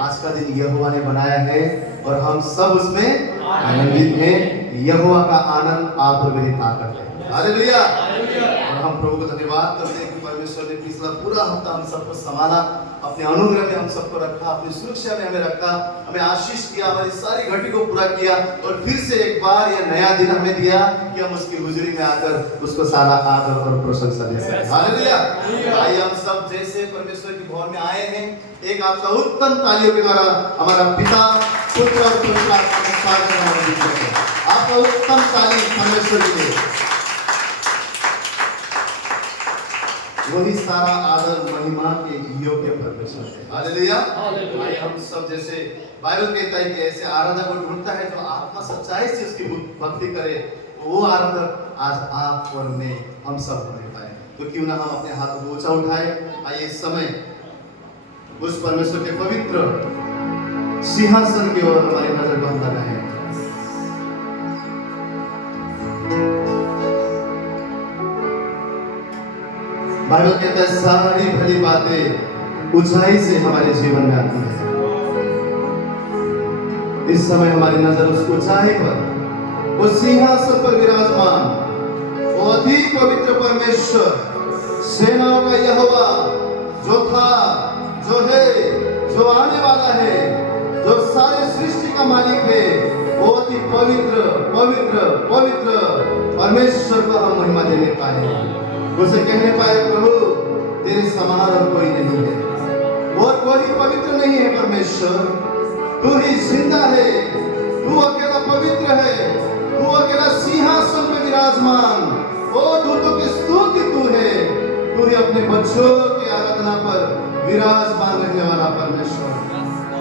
आज का दिन यहोवा ने बनाया है और हम सब उसमें आनंदित हैं। यहोवा का आनंद आप और मेरी ताकत है। हालेलुया। और हम प्रभु को धन्यवाद करते हैं कि परमेश्वर ने पिछला पूरा हफ्ता हम सबको संभाला, अपने अनुग्रह में हम सबको रखा, अपनी सुरक्षा में हमें रखा, हमें आशीष किया, हमारी सारी घटी को पूरा किया और फिर से एक बार यह नया दिन हमें दिया कि हम उसकी हुजूरी में आकर उसको सारा आदर और प्रशंसा दे सकें। हालेलुया। आइए हम सब जैसे परमेश्वर के भवन में आए हैं, एक आपका उत्तम तालियों के द्वारा हमारा पिता, पुत्र और पवित्र आत्मा का स्वागत करते हैं। आपका उत्तम ताली परमेश्वर के लिए। वही सारा आदर महिमा के योग्य परमेश्वर है। हालेलुया। आइए हम सब जैसे बाइबल कहता है कि ऐसे आराधक को ढूंढता है जो आत्मा सच्चाई से उसकी भक्ति करे, वो आराधक आज आप और मैं हम सब होने पाए। तो क्यों ना हम अपने हाथों को ऊंचा उठाए। आइए इस समय उस परमेश्वर के पवित्र सिंहासन की ओर हमारी नजर बंद लगाएं। बाइबल कहता है सारी भली बातें ऊंचाई से हमारे जीवन में आती है। इस समय हमारी नजर उस ऊंचाई पर, उस सिंहासन पर विराजमान, वो अति पवित्र परमेश्वर, सेनाओं का यहोवा, जो था, जो है, जो आने वाला है, जो सारे सृष्टि का मालिक है, वो अति पवित्र पवित्र पवित्र परमेश्वर को हम महिमा देने पाए। उसे कहने पाए प्रभु तेरे समान और कोई नहीं है और कोई पवित्र नहीं है परमेश्वर, तू ही जिंदा है, तू अकेला पवित्र है, तू अकेला सिंहासन पे विराजमान, ओ दूतों की स्तुति तू है, तू ही अपने बच्चों की आराधना पर विराजमान रहने वाला परमेश्वर।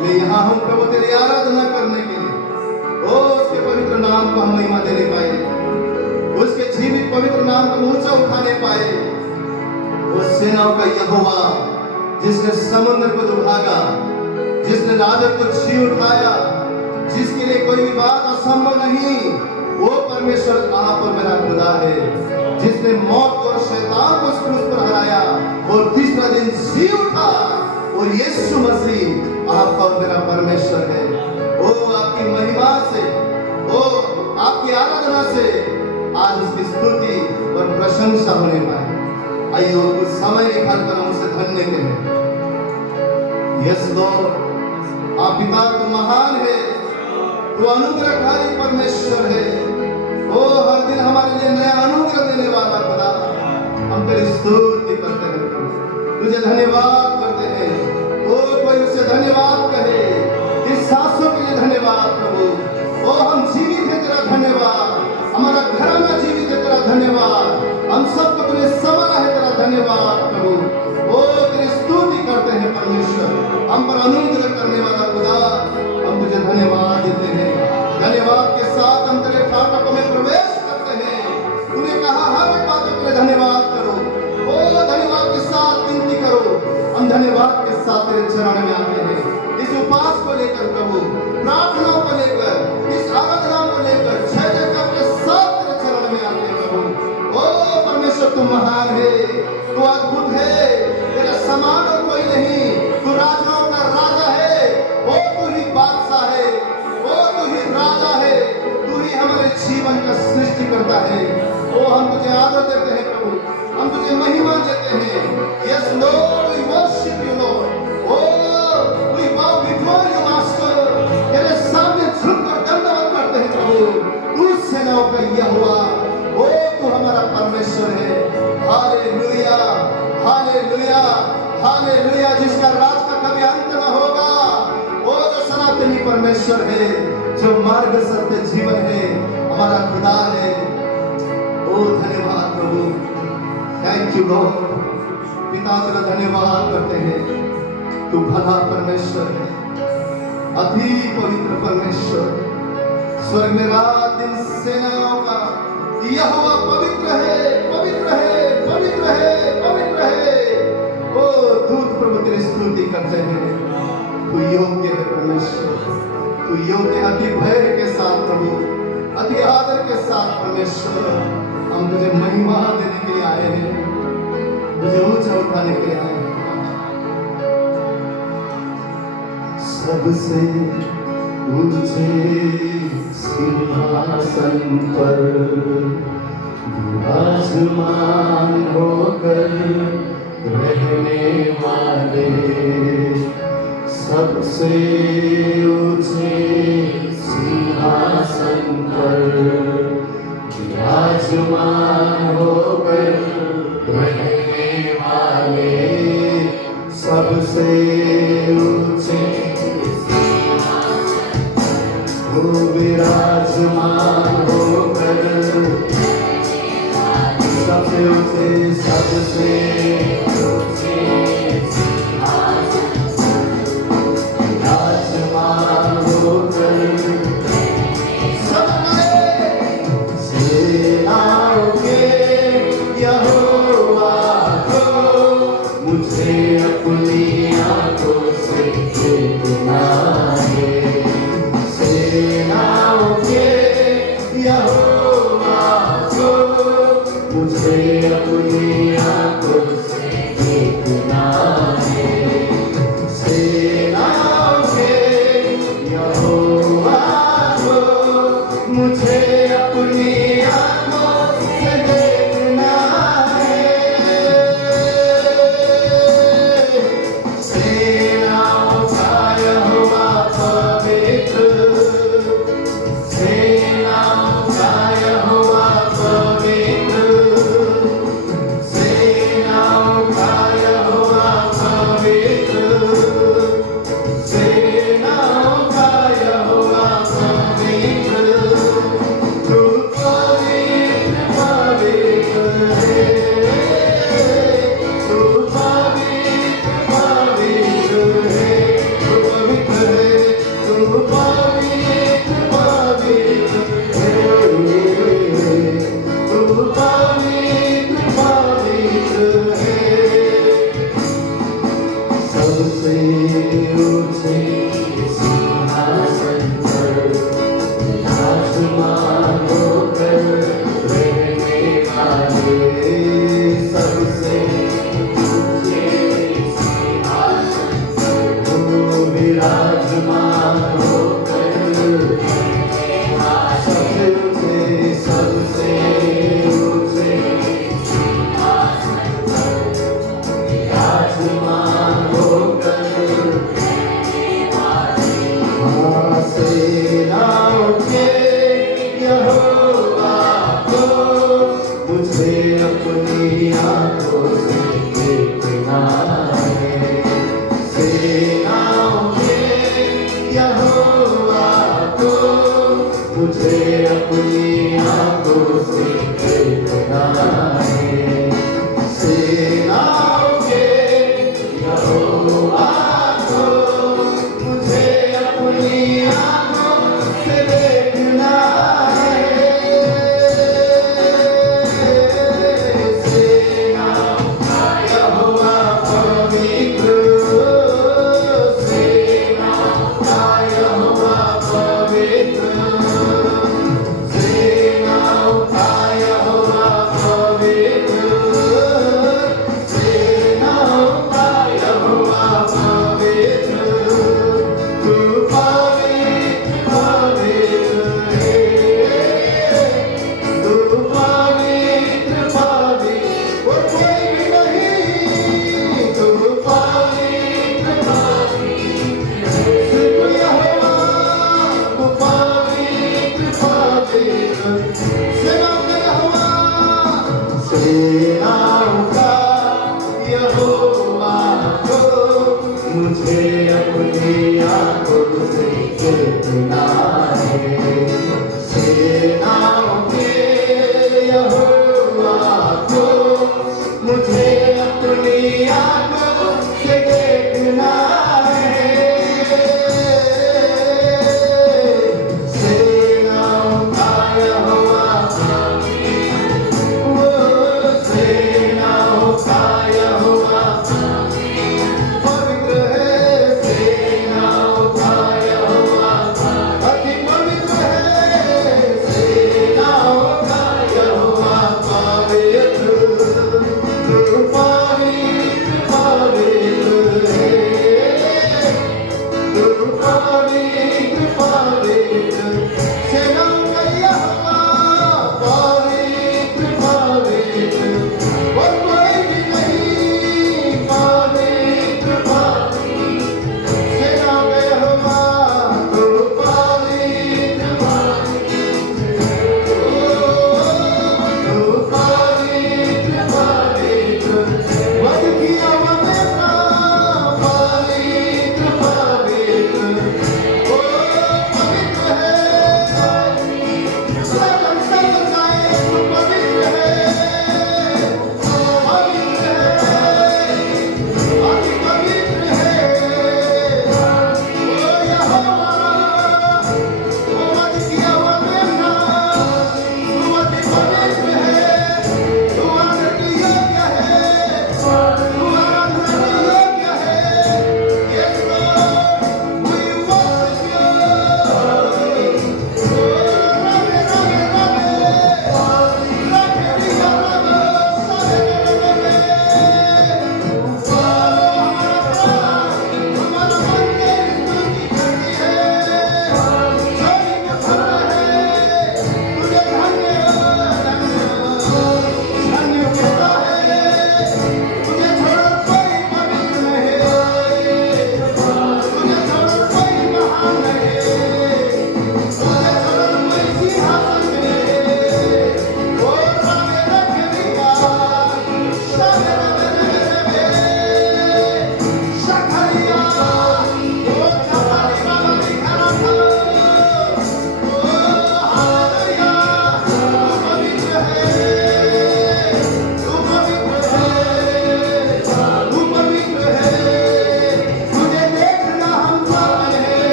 मैं यहाँ हूँ प्रभु तेरी आराधना करने के लिए, ओ उसके पवित्र नाम को हम महिमा देने पाए, उसके जीवित पवित्र नाम को ऊंचा उठाने पाए। वो सेनाओं का यहोवा जिसने समुद्र को दुभागा, जिसने राजक को छी उठाया, जिसके लिए कोई भी बात असंभव नहीं, वो परमेश्वर आप और मेरा खुदा है, जिसने मौत और शैतान को उस क्रूस पर हराया और तीसरा दिन जी उठा, और यीशु मसीह आपका और मेरा परमेश्वर है। वो आपकी महिमा से, वो आपकी आराधना से आज उसकी स्तुति और प्रशंसा होने पाए। आइए और कुछ समय निकाल कर हम उसे धन्य कहें। यस लॉर्ड, आप पिता तो महान है, तो अनुग्रहकारी परमेश्वर है, वो हर दिन हमारे लिए नया अनुग्रह देने वाला खुदा। हम तेरी स्तुति करते हैं, तुझे धन्यवाद करते हैं। ओ कोई उसे धन्यवाद कहे, इस सांसों के लिए धन्यवाद प्रभु। ओ हम जीवित है तेरा धन्यवाद, हमारा घराना जीवित है तेरा धन्यवाद, हम सबको तुझे समझा है तेरा धन्यवाद प्रभु। ओ तेरी स्तुति करते हैं परमेश्वर, हम पर अनुग्रह करने वाला खुदा, हम तुझे धन्यवाद देते हैं। धन्यवाद के साथ हम तेरे फाटकों में प्रवेश करते हैं। तूने कहा हर एक बात के लिए धन्यवाद करो, ओ धन्यवाद के साथ विनती करो। हम धन्यवाद के साथ तेरे चरण में आते हैं, इस उपवास को लेकर प्रभु, प्रार्थनाओं को लेकर, इस आराधना को लेकर जय जयकार के साथ तेरे चरण में आते हैं प्रभु। ओ परमेश्वर तू महान है, तू अद्भुत है, तेरे समान और कोई नहीं, तू राजाओं का राजा है, ओ तू ही बादशाह है, ओ तू ही राजा है, तू ही हमारे जीवन का सृष्टि करता है। ओ हम तुझे आदर देते हैं प्रभु, हम तुझे महिमा देते हैं। Yes lord, we worship you lord. O we bow before you master, तेरे सामने झुककर दंडवत करते हैं प्रभु। तू सेनाओं का यहोवा, ओ तू हमारा परमेश्वर है। हालेलुया हालेलुया हालेलुया, जिसका राज का कभी अंत न होगा, वो जो सनातनी परमेश्वर है, जो मार्ग सत्य जीवन है, हमारा खुदा है। ओ धन्यवाद प्रभु, थैंक यू लॉर्ड। पिता तेरा धन्यवाद करते हैं, तू भला परमेश्वर है, अति पवित्र परमेश्वर, स्वर्ग में रात दिन सेनाओं का यहोवा पवित्र है पवित्र है पवित्र है पवित्र है। ओ दूत प्रभु तेरी स्तुति करते हैं, तू योग्य है परमेश्वर, तू योग्य है अति भय के साथ प्रभु, अति आदर के साथ परमेश्वर। हम तुझे महिमा देने के लिए आए हैं, तुझे ऊंचा उठाने के लिए आए हैं। सबसे ऊंचे सिंहासन पर विराजमान होकर रहने वाले, सबसे ऊंचे सिंहासन पर विराजमान होकर रहने वाले, सबसे ऊंचे वो विराजमान होकर, सबसे ऊंचे सबसे ऊंचे विराजमान होकर, सेनाओं के यहोवा को मुझे अपनी आंखों से देखना है। सेनाओं के यहोवा को मुझे अपनी आंखों से देखना है। सेनाओं के यहोवा को मुझे अपनी आंखों से देखना है। सेनाओं का यहोवा पवित्र, सेनाओं का यहोवा पवित्र, सेनाओं का यहोवा पवित्र, सेनाओं का यहोवा पवित्र, तू पवित्र पवित्र है, तू पवित्र पवित्र है, तू पवित्र है, तू पवित्र पवित्र है, तू पवित्र पवित्र है। सबसे ऊंचे सिंहासन पर विराजमान होकर रहने वाले, सबसे ऊंचे सिंहासन पर वो विराजमान होकर, सबसे ऊंचे सबसे ऊंचे विराजमान होकर, सेनाओं के यहोवा को मुझे अपनी आंखों से देखना है। सेनाओं के यहोवा को मुझे अपनी आंखों से देखना है। सेनाओं के यहोवा को मुझे अपनी आंखों से देखना है। सेनाओं का यहोवा पवित्र, सेनाओं का यहोवा पवित्र, सेनाओं का यहोवा पवित्र, सेनाओं का यहोवा पवित्र, तू पवित्र पवित्र है, तू पवित्र पवित्र और कोई भी नहीं, तू पवित्र पवित्र है, सिर्फ यहोवा तू पवित्र पवित्र, सेनाओं का यहोवा, सेनाओं का यहोवा को मुझे अपनी आंखों से देखना है। सेनाओं के यहोवा को मुझे अपनी आंखों से देखना है। सेनाओं का यहोवा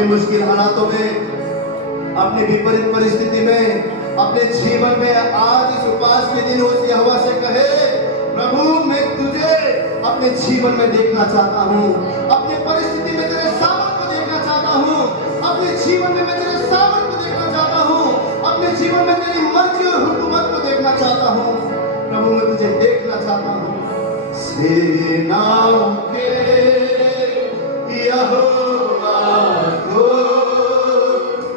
अपनी मुश्किल हालातों में, अपनी विपरीत परिस्थिति में, अपने जीवन में आज इस उपवास के दिन उस यहोवा से कहे, प्रभु मैं तुझे अपने जीवन में देखना चाहता हूँ, अपनी परिस्थिति में तेरे सामर्थ को देखना चाहता हूँ, अपने जीवन में मैं तेरे सामर्थ को देखना चाहता हूँ, अपने जीवन में तेरी मर्जी और हुकूमत को देखना चाहता हूँ। प्रभु मैं तुझे देखना चाहता हूँ। सेनाओं के यहोवा को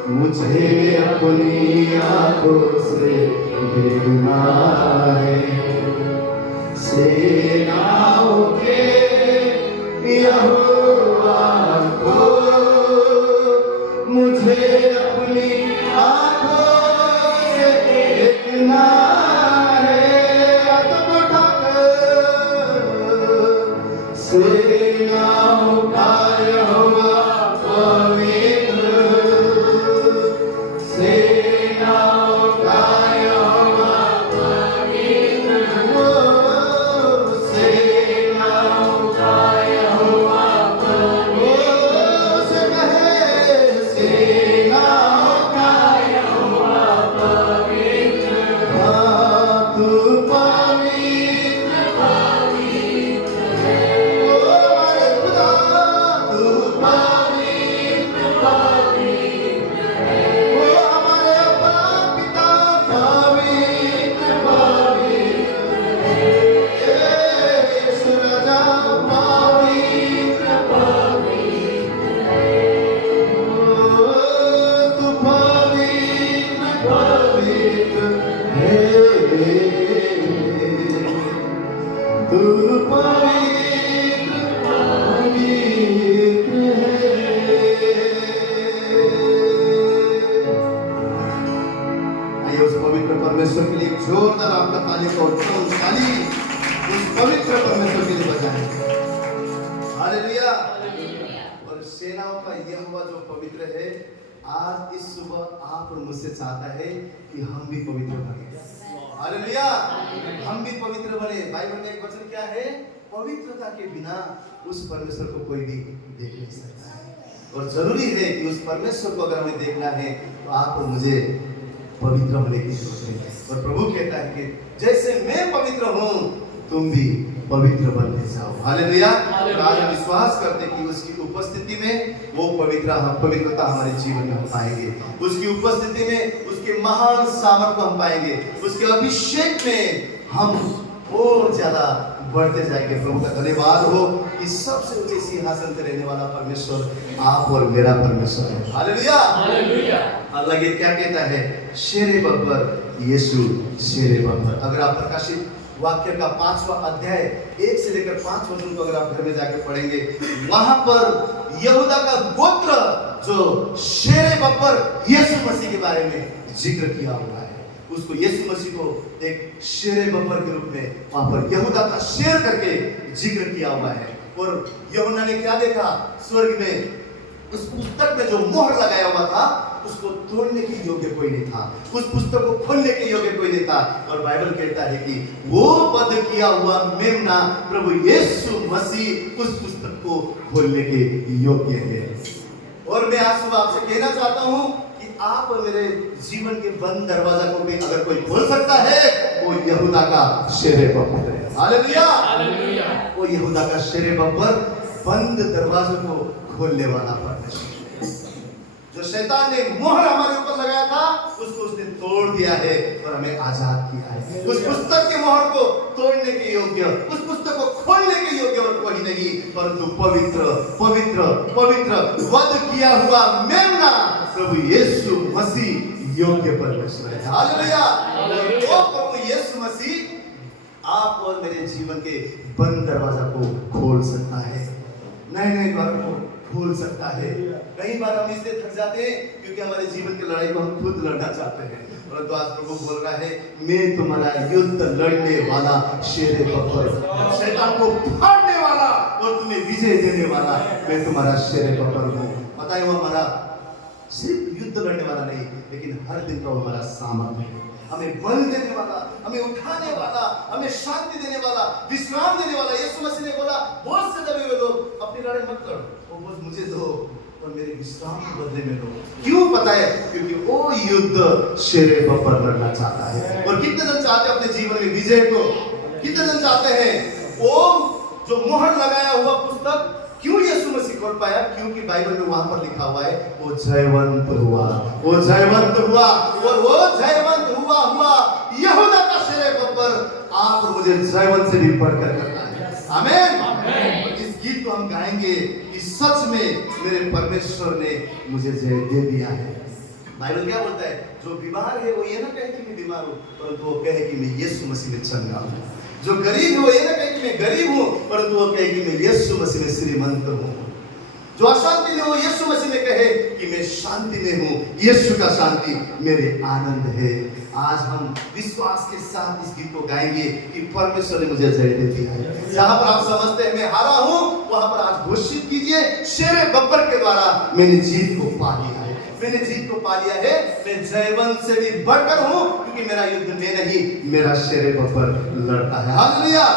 मुझे अपनी आंखों से देखना है। सेनाओं के यहोवा को मुझे अपनी आंखों से देखना है। आदम उठाकर सेनाओं का यहोवा पवित्र, सेनाओं का यहोवा पवित्र, सेनाओं का यहोवा पवित्र, सेनाओं का यहोवा पवित्र, हाँ तू पवित्र पवित्र है। ओ हमारे खुदा तू पवित्र पवित्र है। ओ हमारे अब्बा पिता पवित्र पवित्र है। यीशु राजा पवित्र पवित्र है। ओ तू पवित्र पवित्र है। तू पवित्र पवित्र है। आइए उस पवित्र परमेश्वर के लिए एक जोरदार आपका ताली का उत्तम ताली उस पवित्र परमेश्वर के लिए बजाएं। हालेलुया। और सेनाओं का यहोवा जो पवित्र है, आज इस सुबह आप और मुझसे चाहता है कि हम भी पवित्र बने। हालेलुया। हम भी पवित्र बने। बाइबल में एक वचन क्या है? पवित्रता के बिना उस परमेश्वर को कोई भी देख नहीं सकता है। और जरूरी है कि उस परमेश्वर को अगर हमें देखना है तो आप और मुझे पवित्र होने की जरूरत है। और प्रभु कहता है कि जैसे मैं पवित्र हूँ तुम भी पवित्र बनने जाओ। हालेलुया। और आज हम विश्वास करते हैं कि उसकी उपस्थिति में वो पवित्रता हमारे जीवन में हम पाएंगे। उसकी उपस्थिति में उसके महान सामर्थ को हम पाएंगे। उसके अभिषेक में हम और ज्यादा बढ़ते जाएंगे। प्रभु का धन्यवाद हो कि सबसे ऊंचे सिंहासन पर रहने वाला परमेश्वर आप और मेरा परमेश्वर है। हालेलुया। हालेलुया। अल्लाह गीत क्या कहता है? शेरे बब्बर यीशु शेरे बब्बर। अगर आप प्रकाशित वाक्य का 5वां अध्याय 1 से लेकर 5 वचन को अगर आप घर में जाकर पढ़ेंगे, वहां पर यहूदा का गोत्र जो शेरे बब्बर यीशु मसीह के बारे में जिक्र किया हुआ है, उसको यीशु मसीह को एक शेरे बब्बर के रूप में वहां पर यहूदा का शेर करके जिक्र किया हुआ है। और यूहन्ना ने क्या देखा? स्वर्ग में उस पुस्तक में जो मोहर लगाया हुआ था उसको तोड़ने के योग्य कोई नहीं था, उस पुस्तक को खोलने के योग्य कोई नहीं था। और बाइबल कहता है कि वो वध किया हुआ मेमना प्रभु यीशु मसीह उस पुस्तक को खोलने के योग्य है। और मैं आज सुबह आपसे कहना चाहता हूँ कि आप और मेरे जीवन के बंद दरवाजा को भी अगर कोई खोल सकता है वो यहूदा का शेरे बब्बर है। हालेलुया। हालेलुया। वो यहूदा का शेरे बब्बर बंद दरवाजों को खोलने वाला परमेश्वर। जो शैतान ने मोहर हमारे ऊपर लगाया था उसको उसने तोड़ दिया है और हमें आजाद किया है। उस पुस्तक के मोहर को तोड़ने के योग्य, उस पुस्तक को खोलने के योग्य और कोई नहीं परंतु पवित्र पवित्र पवित्र वध किया हुआ मेमना प्रभु यीशु मसीह योग्य परमेश्वर है। हालेलुया। वो प्रभु यीशु मसीह आप और मेरे जीवन के बंद दरवाजा को खोल सकता है, नए नए द्वारों को खोल सकता है। कई बार हम इससे थक जाते हैं क्योंकि हमारे जीवन की लड़ाई को हम खुद लड़ना चाहते हैं। और तो आज प्रभु बोल रहा है, मैं तुम्हारा युद्ध लड़ने वाला शेरे बब्बर, शैतान को फाड़ने वाला और तुम्हें विजय देने वाला मैं तुम्हारा शेरे बब्बर हूँ। पता है वो हमारा सिर्फ युद्ध लड़ने वाला नहीं, लेकिन हर दिन का हमारा सामर्थ है, हमें बल देने वाला, हमें उठाने वाला, हमें शांति देने वाला, विश्राम देने वाला। यीशु मसीह ने बोला, बोझ से दबे हुए लोग अपनी लड़ाई मत लड़ो, वो बोझ मुझे दो, और मेरे विश्राम के बदले में लो। क्यों पता है? क्योंकि वो युद्ध शेरे बब्बर लड़ना चाहता है। और कितने जन चाहते हैं अपने जीवन में विजय को? कितने जन चाहते हैं? वो जो मोहर लगाया हुआ पुस्तक क्यों यीशु मसीह खोल पाया? क्योंकि बाइबल में वहां पर लिखा हुआ है वो जयवंत हुआ, वो जयवंत हुआ, और वो जयवंत हुआ यहूदा का शेरे बब्बर आप और मुझे जयवंत से भी बढ़कर करता है। आमीन। इस गीत को हम गाएंगे कि सच में मेरे परमेश्वर ने मुझे जय दे दिया है। बाइबल क्या बोलता है? जो बीमार है वो ये ना कहे कि मैं बीमार हूं, परंतु वो कहे कि मैं यीशु मसीह में चंगा हूं। जो गरीब है वो ये ना कहे कि मैं गरीब हूं, परंतु वो कहे कि मैं यीशु मसीह में श्रीमंत हूं। जो अशांति में हो यीशु मसीह में कहे कि मैं शांति में हूं, यीशु का शांति मेरे आनंद है। आज हम विश्वास के साथ इस गीत को गाएंगे कि परमेश्वर ने मुझे जय दे दिया है। जहां पर आप समझते हैं मैं हारा हूं, वहां पर आज घोषित कीजिए शेरे बब्बर के द्वारा मैंने जीत को पा लिया है, मैंने जीत को पा लिया है। मैं जयवंत से भी बढ़कर हूं, क्योंकि मेरा युद्ध में नहीं मेरा शेरे बब्बर लड़ता है। हालेलुया।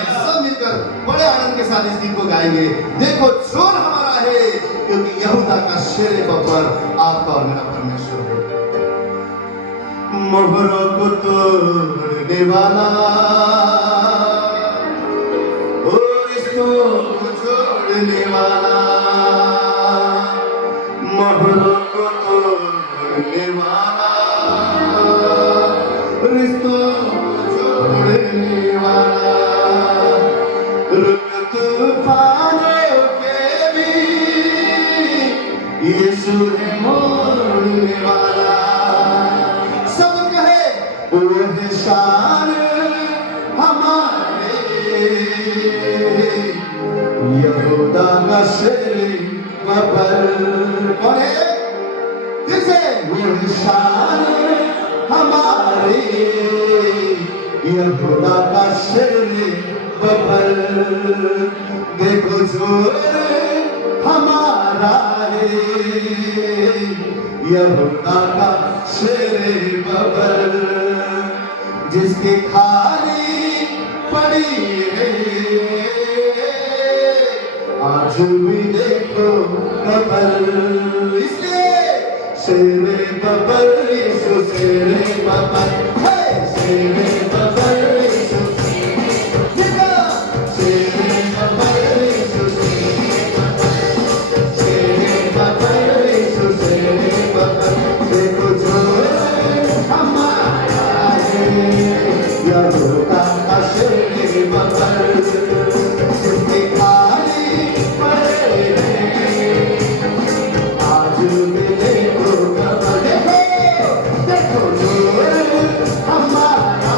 हम सब मिलकर बड़े आनंद के साथ इस गीत को गाएंगे। देखो जोर हमारा है, क्योंकि यहूदा का शेरे बब्बर आपका और मेरा परमेश्वर है। मोहरों को तोड़ने वाला और रिश्तों को जोड़ने वाला, मोहरों को तोड़ने वाला, रिश्तों को जोड़ने वाला, रुक तूफानों के भी यीशु है मोड़ने वाला। वो है शान हमारे यहूदा का शेरे बब्बर। कौन है? फिर से वो है शान हमारे यहूदा का शेरे बब्बर। देखो जोर हमारा है यहूदा का शेरे बब्बर, जिसकी खाली पड़ी है आज भी देखो कबर। इसलिए शेरे बब्बर यीशु शेरे बब्बर है, शेरे बब्बर यीशु शेरे बब्बर यीशु शेरे बब्बर यीशु शेरे बब्बर। देखो जोर हमारा है यहूदा का शेरे बब्बर, जिसके खाली पड़े हैं आज भी देखो कबर। देखो जोर हमारा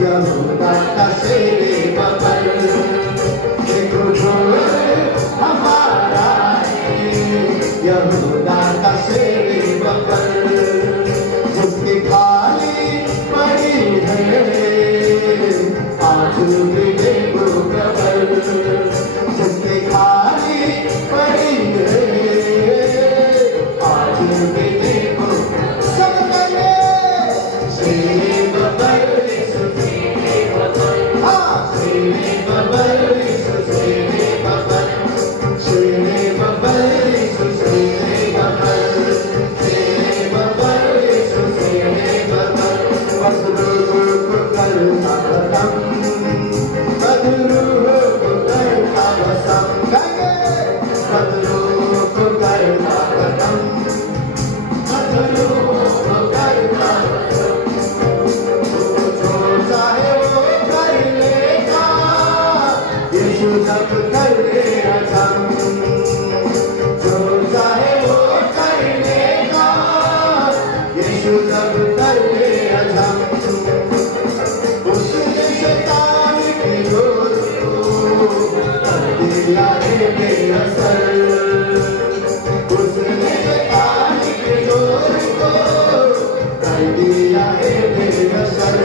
यहूदा का शेर बबल, देखो जो हमारा है, यहूदा का शेर बबल, जिसकी खाली पड़ी है आज भी देखो कबर, जिसकी खाली पड़ी है आज भी देखो सब गए शेर बबल, हाँ शेर बबल, शेर बबल, शेर बबल, शेर बबल, शेर बबल, शेर बबल, बदरू को करता खत्म, बदरू को करता खत्म, बदरू को करता खत्म, बदरू को करता जब कर लेगा, जो चाहे वो कर लेगा, यीशु जब कर लेगा, उसने शैतान की जोर को कर दिया है बेअसर, उसने शैतान की जोर को कर दिया है बेअसर।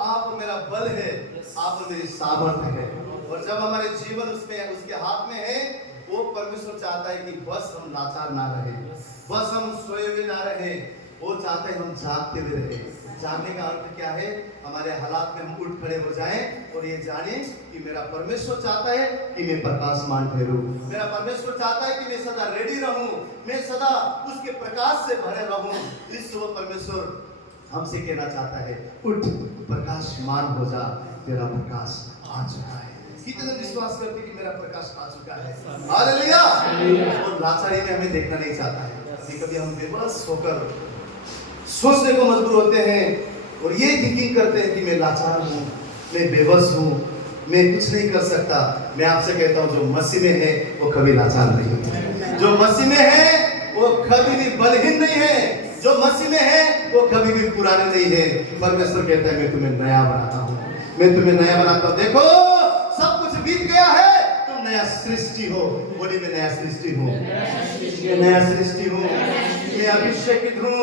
आप मेरा बल है, आप मेरी सामर्थ्य है, और जब हमारे जीवन उसमें उसके हाथ में है, वो परमेश्वर चाहता है कि बस हम लाचार ना रहे, बस हम सोए हुए ना रहे, वो चाहता है हम जागते हुए रहे। जागने का अर्थ क्या है? हमारे हालात में हम उठ खड़े हो जाएं और ये जाने कि मेरा परमेश्वर चाहता है कि मैं प्रकाशमान ठहरूं, मेरा परमेश्वर चाहता है कि मैं सदा रेडी रहूं, मैं सदा उसके प्रकाश से भरे रहूं। इस सुबह परमेश्वर हमसे कहना चाहता है, उठ प्रकाशमान हो जा, तेरा प्रकाश आ चुका है। कितने विश्वास करते कि मेरा प्रकाश आ चुका है? हालेलुया। और लाचारी में हमें देखना नहीं चाहता है। कभी हम बेबस होकर सोचने को मजबूर होते हैं और ये थिंकिंग करते हैं कि मैं लाचार हूँ, मैं बेबस हूँ, मैं कुछ नहीं कर सकता। मैं आपसे कहता हूँ, जो मसीह में है वो कभी लाचार नहीं होता, जो मसीह में है वो कभी भी बलहीन नहीं है, जो मसीह में है वो कभी भी पुराने नहीं है। परमेश्वर कहता है, मैं तुम्हें नया बनाता हूँ, मैं तुम्हें नया बनाता हूँ। देखो सब कुछ बीत गया है, तुम नया सृष्टि हो। बोली, मैं नया सृष्टि हूँ, मैं नया सृष्टि हूँ, मैं अभिषेकित हूँ,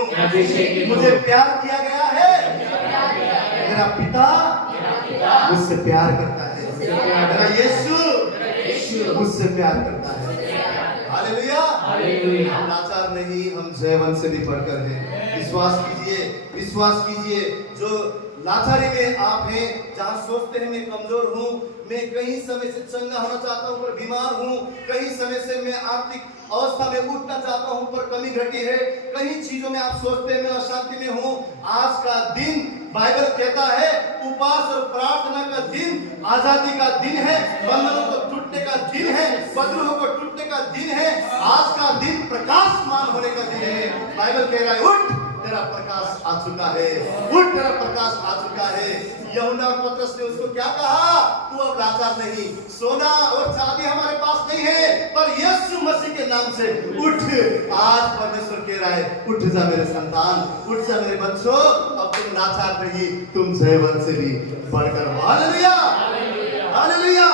मुझे प्यार किया गया है, मेरा पिता मुझसे प्यार करता है, मेरा यीशु मुझसे प्यार करता है। हालेलुया। हम लाचार नहीं, हम जयवंत से भी बढ़कर हैं। विश्वास कीजिए, विश्वास कीजिए। जो लाचारी में आप हैं, जहाँ सोचते हैं मैं कमजोर हूँ, मैं कई समय से चंगा होना चाहता हूँ पर बीमार हूँ, कई समय से मैं आर्थिक अवस्था में उठना चाहता हूँ पर कमी घटी है, कई चीजों में आप सोचते हैं मैं अशांति में हूँ। आज का दिन बाइबल कहता है उपवास और प्रार्थना का दिन आजादी का दिन है, बंधनों को टूटने का दिन है, बंधनों को टूटने का दिन है। आज का दिन प्रकाशमान होने का दिन है। बाइबल कह रहा है, उठ तेरा प्रकाश आ चुका है, उठ तेरा प्रकाश आ चुका है। यूहन्ना और पतरस ने उसको क्या कहा? तू अब लाचार नहीं, सोना और चांदी हमारे पास नहीं है, पर यीशु मसीह के नाम से उठ। आज परमेश्वर कह रहा है, उठ जा मेरे संतान, उठ जा मेरे बच्चों, अब तुम लाचार नहीं, तुम जयवंत से भी बढ़कर। Hallelujah, hallelujah.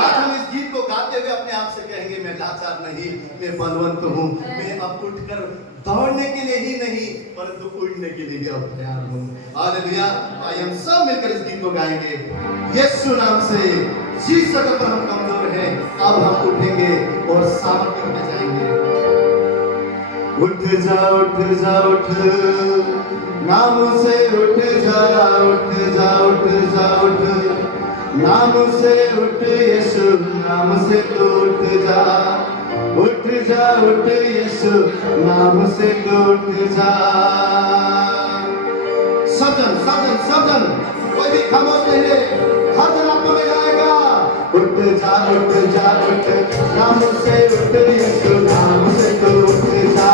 आज हम इस गीत को गाते हुए अपने आप से कहेंगे, मैं लाचार नहीं, मैं बलवंत हूँ। मैं अब उठकर दौड़ने के लिए ही नहीं, परंतु उड़ने के लिए भी अब तैयार हूँ। हालेलुया। आइए हम सब मिलकर इस गीत को गाएंगे। यीशु नाम से जी सकल पर हम कमजोर हैं, अब हम उठेंगे और सामर्थ्य में जाएंगे। उठ जा, उठ जा, उठ, नाम से उठ जा, उठ जा, उठ जा, उठ, नाम से उठ, यीशु नाम से तू उठ जा, उठ जा, उठ, यीशु नाम से तू उठ जा। सजन सजन सजन, कोई भी खामोश नहीं है, हर जन आपको में जाएगा। उठ जा, उठ जा, उठ, नाम से उठ, यीशु नाम से तू उठ जा,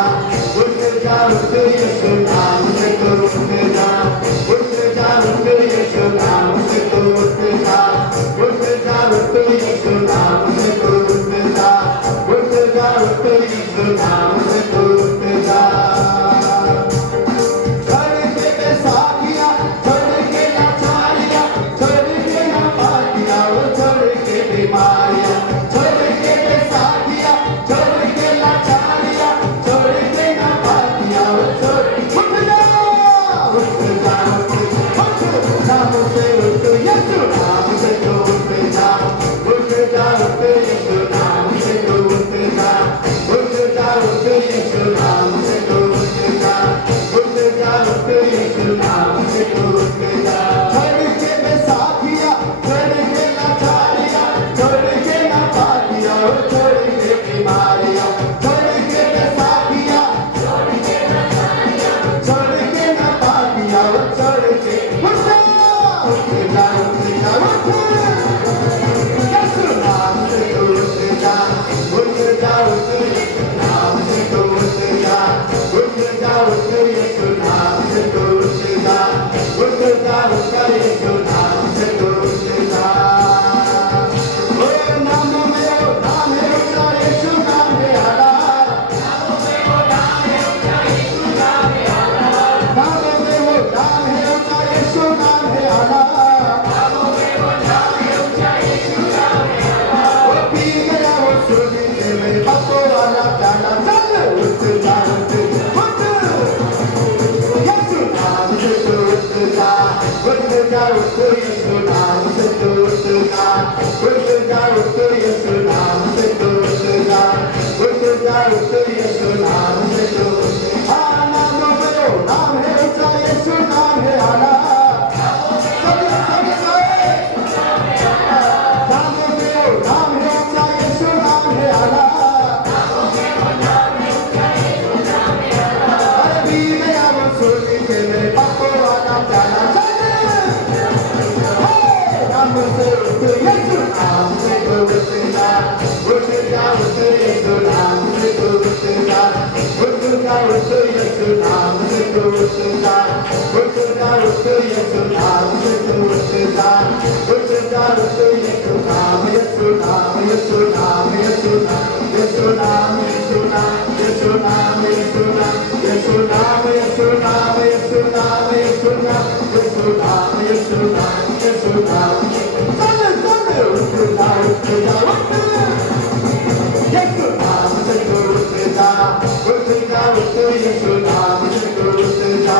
उठ जा, उठ, यीशु नाम से तू उठ जा, उठ जा, उठ, यीशु नाम से तू उठ जा, उठ जा, उठ, यीशु नाम से तू उठ जा, उठ जा, उठ, यीशु नाम से तू उठ जा। छोड़ के बैसाखियाँ, छोड़ के लाचारियाँ, छोड़ के नापाकियाँ, छोड़ के बीमारियाँ, छोड़ के बैसाखियाँ, छोड़ के लाचारियाँ, छोड़ के नापाकियाँ, छोड़ उठ जा, उठ जा, उठ, नाम से उठ, यीशु नाम से तू उठ जा, उठ जा, उठ, यीशु नाम से तू उठ जा, उठ जा, उठ, यीशु नाम से तू उठ जा, उठ जा, उठ, यीशु नाम से तू उठ जा। छोड़ के बैसाखियाँ, छोड़ के लाचारियाँ, छोड़ के नापाकियाँ, छोड़ के बीमारियाँ, छोड़ के बैसाखियाँ, छोड़ के लाचारियाँ, छोड़ के नापाकियाँ, छोड़ के उठ जा, उठ जा, उठ जा, उठ, यीशु नाम से तू उठ जा, उठ जा, उठ, नाम से तू उठ जा, उठ जा, उठ, यीशु नाम से तू उठ जा, उठ जा, उठ, यीशु नाम से तू उठ जा। ओ नाम में वो नाम है ऊँचा, यीशु नाम है आला, नाम में वो नाम है ऊँचा, यीशु नाम है आला, नाम में वो नाम है ऊँचा, यीशु नाम है आला, नाम में वो नाम है ऊँचा, यीशु नाम है आला। वो पी गया वो सोने के मेरे बातों वाला प्याला, चल उठ जा, उठ जा, उठ, यीशु नाम से तू उठ जा, उठ जा, उठ, यीशु नाम से तू उठ जा, उठ जा, उठ, यीशु नाम से तू उठ जा, उठ जा, उठ, यीशु नाम से तू उठ जा। हाँ, नाम में वो नाम है ऊँचा, यीशु नाम है आला, सभी सभी सभी, नाम में वो नाम है ऊँचा, यीशु नाम है आला, अरे पी गया वो सोने के मेरे बातों वाला प्याला, नाम से उठ, यीशु नाम से तू उठ जा, उठ जा, उठ, यीशु नाम से तू उठ जा, उठ जा, उठ, यीशु नाम से तू उठ जा, उठ जा, उठ, यीशु नाम से तू उठ जा, उठ जा, उठ, यीशु नाम, यीशु नाम, यीशु नाम, यीशु नाम, यीशु नाम, यीशु नाम, यीशु नाम, यीशु नाम, यीशु नाम, यीशु नाम, यीशु नाम, यीशु नाम, यीशु नाम, यीशु नाम, यीशु नाम, चल चल उठ जा, उठ जा, उठ, यीशु नाम से तू उठ जा, उठ जा, उठ, यीशु नाम से तू उठ जा,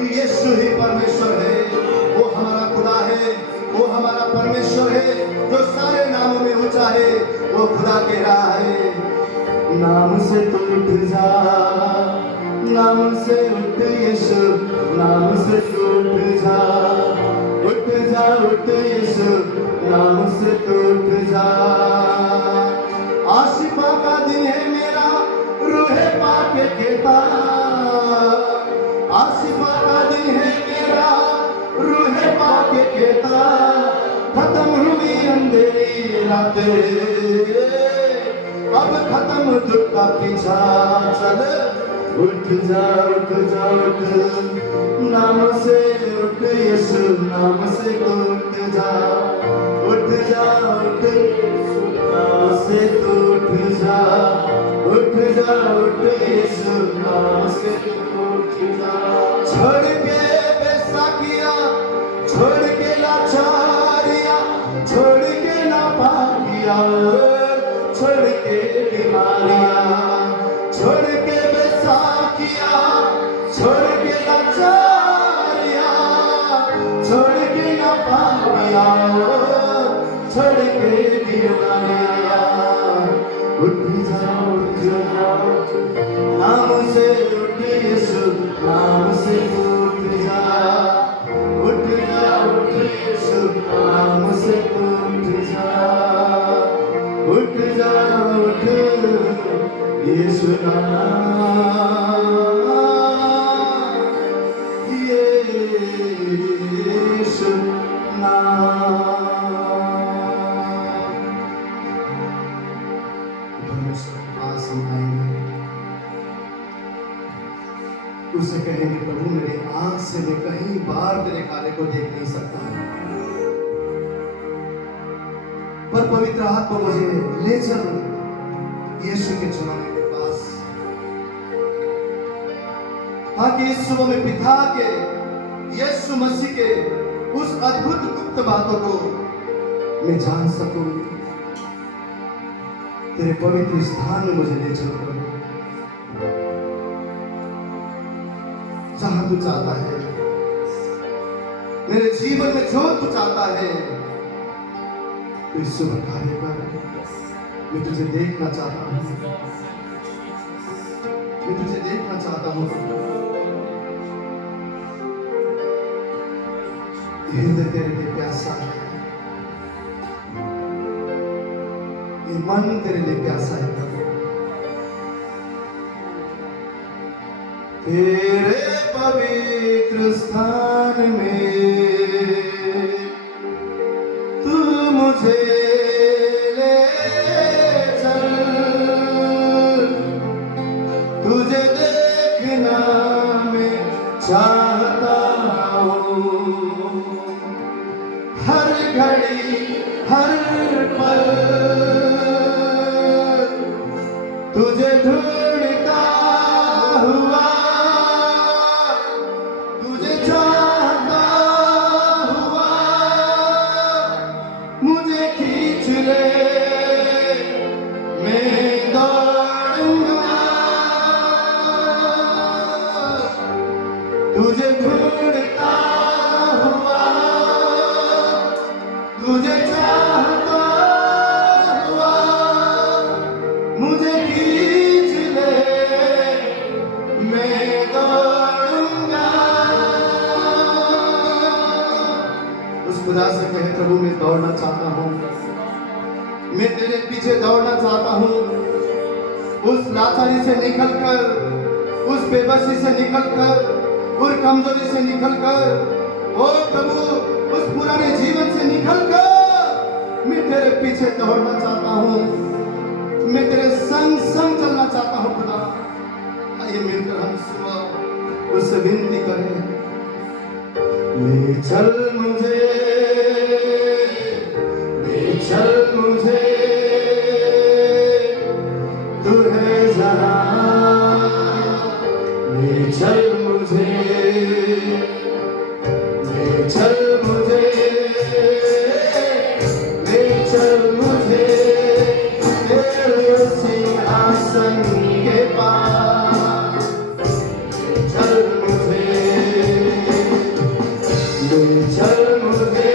यीशु ही परमेश्वर है, वो हमारा खुदा है, वो हमारा परमेश्वर है। जो सारे नामों में ऊंचा है, वो खुदा कह रहा है, नाम से तू उठ जा, नाम से उठ यीशु, नाम से तू उठ जा, उठ जा उठ यीशु, नाम से तू उठ जा। आशिफा का दिन है मेरा, रूहे पाके कहता, आशिफा का दिन है मेरा, रूहे पाके कहता, खत्म हुई अंधेरी रातें, अब खत्म दुख का पीछा, चल उठ जा उठ जा उठ, नाम से उठ यीशु, नाम से उठ जा, उठ जा उठ, नाम से तू उठ जा, उठ जा उठ यीशु, नाम से तू उठ जा। छोड़ के बैसाखिया, छोड़ के लाचारिया, छोड़ के नापाकिया, छोड़ के बीमारियां, छोड़ के बैसाखिया, छोड़ के लाचारिया, छोड़ के नापाकिया, छोड़ के बीमारियां, उठ जा उठ जा, नाम से उठ यीशु, नाम से उठ जा, उठ जा उठ यीशु, नाम से उठ जा, उठ जा उठ यीशु नाम, यीशु नाम। परमेश्वर के पास हम आएंगे, उसे कहेंगे, प्रभु मेरी आंख से मैं कहीं बार तेरे कार्य को देख नहीं सकता, पर पवित्र आत्मा मुझे ले चल यीशु के चरणों के पास, ताकि इस सुबह में पिता के, यीशु मसीह के उस अद्भुत गुप्त बातों को मैं जान सकूं। तेरे पवित्र स्थान में मुझे ले चल प्रभु, जहां तू चाहता है, मेरे जीवन में जो तू चाहता है, तो इस शुभ कार्य पर मैं तुझे देखना चाहता हूं, मैं तुझे देखना चाहता हूं। हृदय तेरे लिए प्यासा है, ये मन तेरे लिए प्यासा है प्रभु, तेरे पवित्र स्थान में तू मुझे ले चल, तुझे देखना मैं चाहता हूँ, हर घड़ी हर पल तुझे ढूंढता हुआ, तुझे चाहता हुआ, मुझे खींच ले, मैं दौड़ूंगा, तुझे ढूंढता हुआ, तुझे चाहता हुआ, मुझे खींच ले, मैं दौड़ूंगा। उस खुदा से कहे, प्रभु मैं दौड़ना चाहता हूँ, मैं तेरे पीछे दौड़ना चाहता हूँ, उस लाचारी से निकलकर, उस बेबसी से निकलकर, उस कमजोरी से निकलकर, ओ प्रभु उस पुराने जीवन से निकलकर मैं तेरे पीछे दौड़ना चाहता हूँ, मैं तेरे संग संग चलना चाहता हूँ खुदा। आइए मिलकर हम सुबह उससे विनती करें, ले चल मुझे, ले चल मुझे, तू है जहाँ, ले चल मुझे, ले चल मुझे, ले चल मुझे तेरे सिंहासन के पास, ले चल मुझे, ले चल मुझे,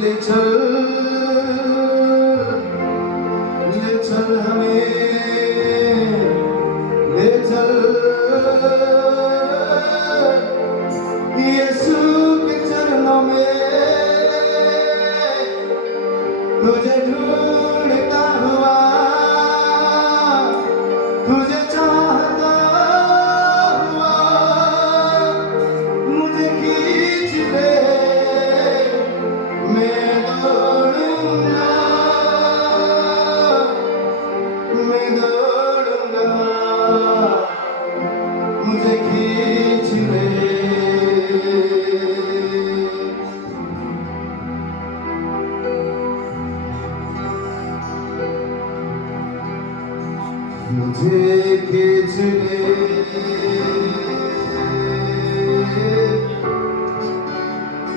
ले चल हमें, ले चल यीशु के चरणों में, तुझे ढूंढता हुआ, तुझे चाहता हुआ, मुझे खींच ले, मैं दौड़ूंगा, मैं दौड़ूंगा, मुझे खींच ले। मुझे खींच ले,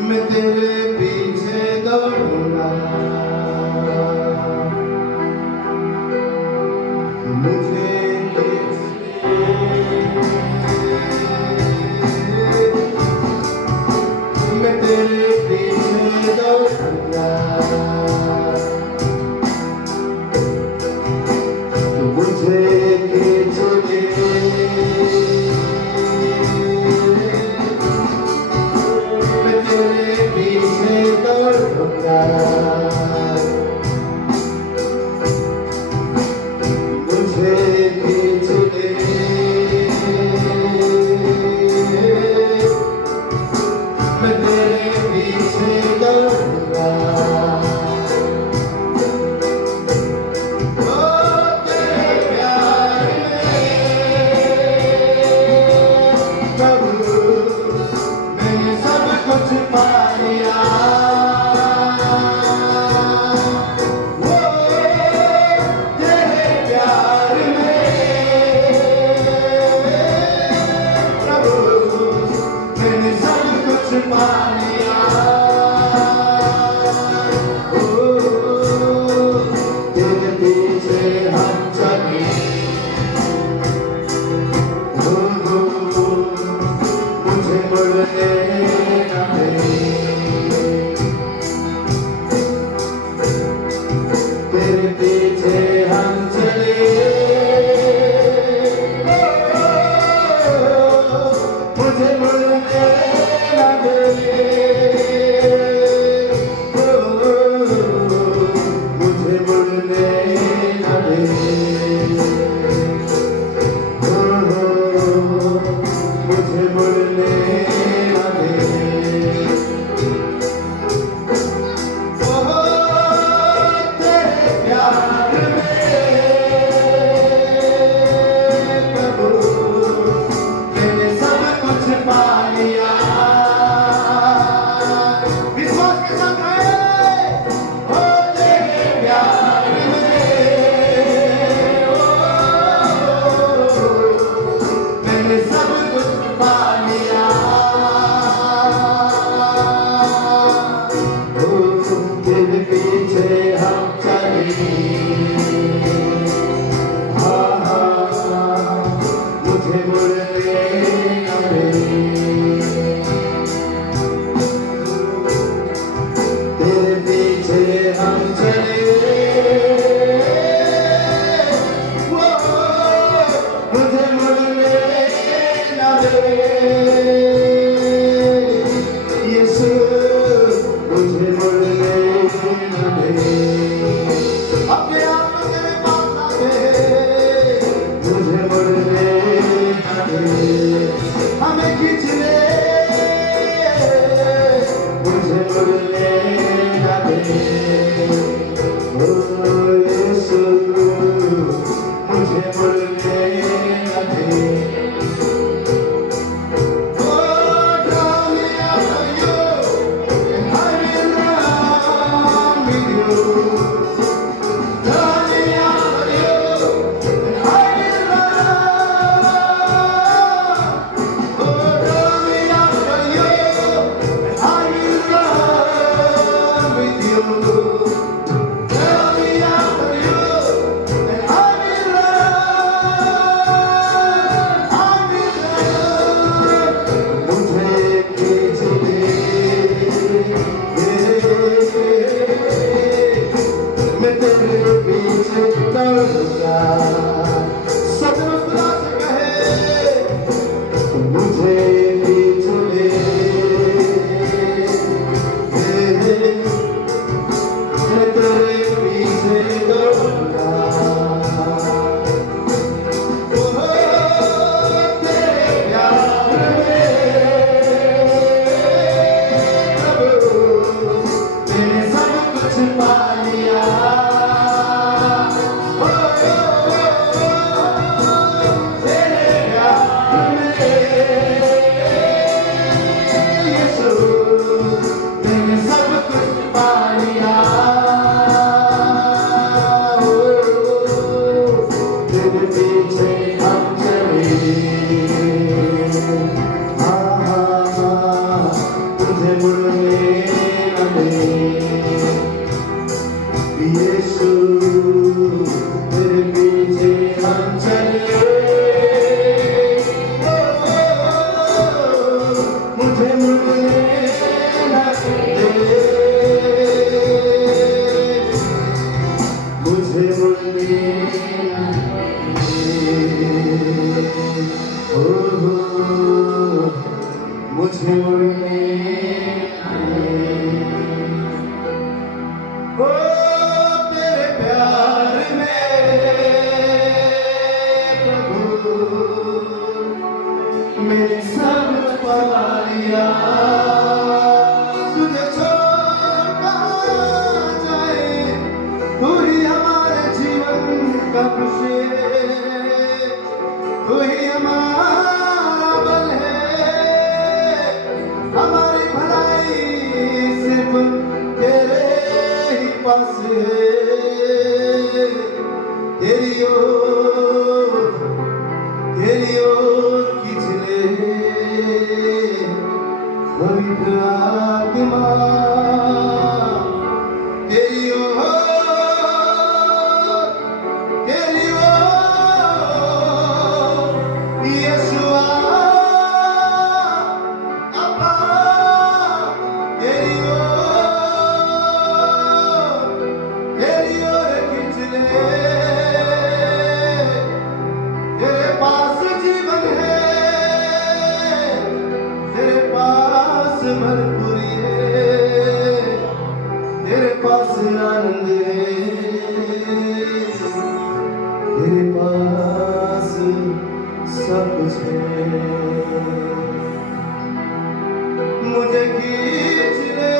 मैं तेरे पीछे दौड़ूंगा, मुझे खींच ले, मैं तेरे पीछे दौड़ूंगा, मुझे खींच ले, मैं तेरे पीछे दौड़ूंगा, मुझे खींच ले, मैं तेरे पीछे दौड़ूंगा। तेरे पीछे हम चले, मुझे मुड़ने न दे। मुझे मुड़ने न दे यीशु, तेरे पीछे हम चले। मुझे मुड़ने न दे, मुझे मुड़ने न दे, मुझे मुड़ने न दे। ओ तेरे प्यार में प्रभु मेरी सब पा लिया। तुझे छोड़ कहाँ जाए, तू ही हमारे जीवन का खुशी है, तू ही हमारा बल है, हमारी भलाई सिर्फ तेरे ही पास है। तेरी ओर खींच ले पवित्र आत्मा, तेरी ओर यीशुआ अब्बा, तेरी ओर खींच ले। तेरे पास जीवन है, तेरे पास भरपूरी है, तेरे पास आनंद है, तेरे पास सब कुछ है। मुझे खींच ले,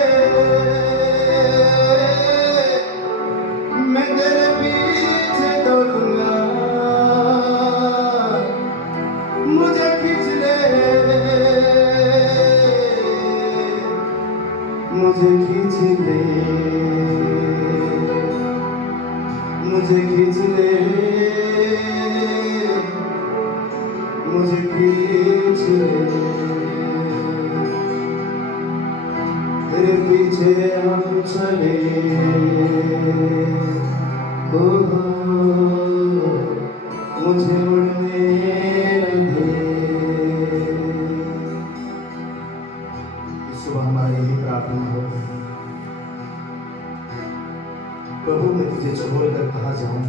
मैं तेरे पीछे दौड़ूंगा। मुझे खींच ले, मुझे खींच ले, मुझे खींच ले, मुझे खींच ले। तेरे पीछे हम चले, मुझे मुड़ने न दे। सुबह हमारी ही प्रार्थना हो, प्रभु मैं तुझे छोड़कर कहाँ जाऊं।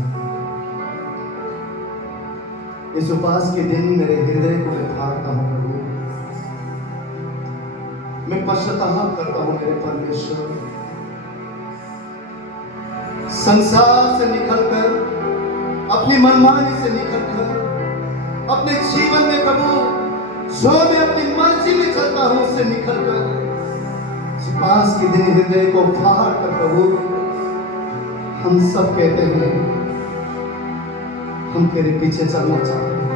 इस उपवास के दिन मेरे हृदय को मैं फाड़ता हूं प्रभु, मैं पश्चाताप करता हूं मेरे परमेश्वर। संसार से निकलकर, अपनी मनमानी से निकलकर, अपने जीवन में प्रभु जो मैं अपनी मर्जी में चलता हूं उससे निकलकर उपवास के दिन हृदय को फाड़ कर प्रभु हम सब कहते हैं हम तेरे पीछे चलना चाहते हैं।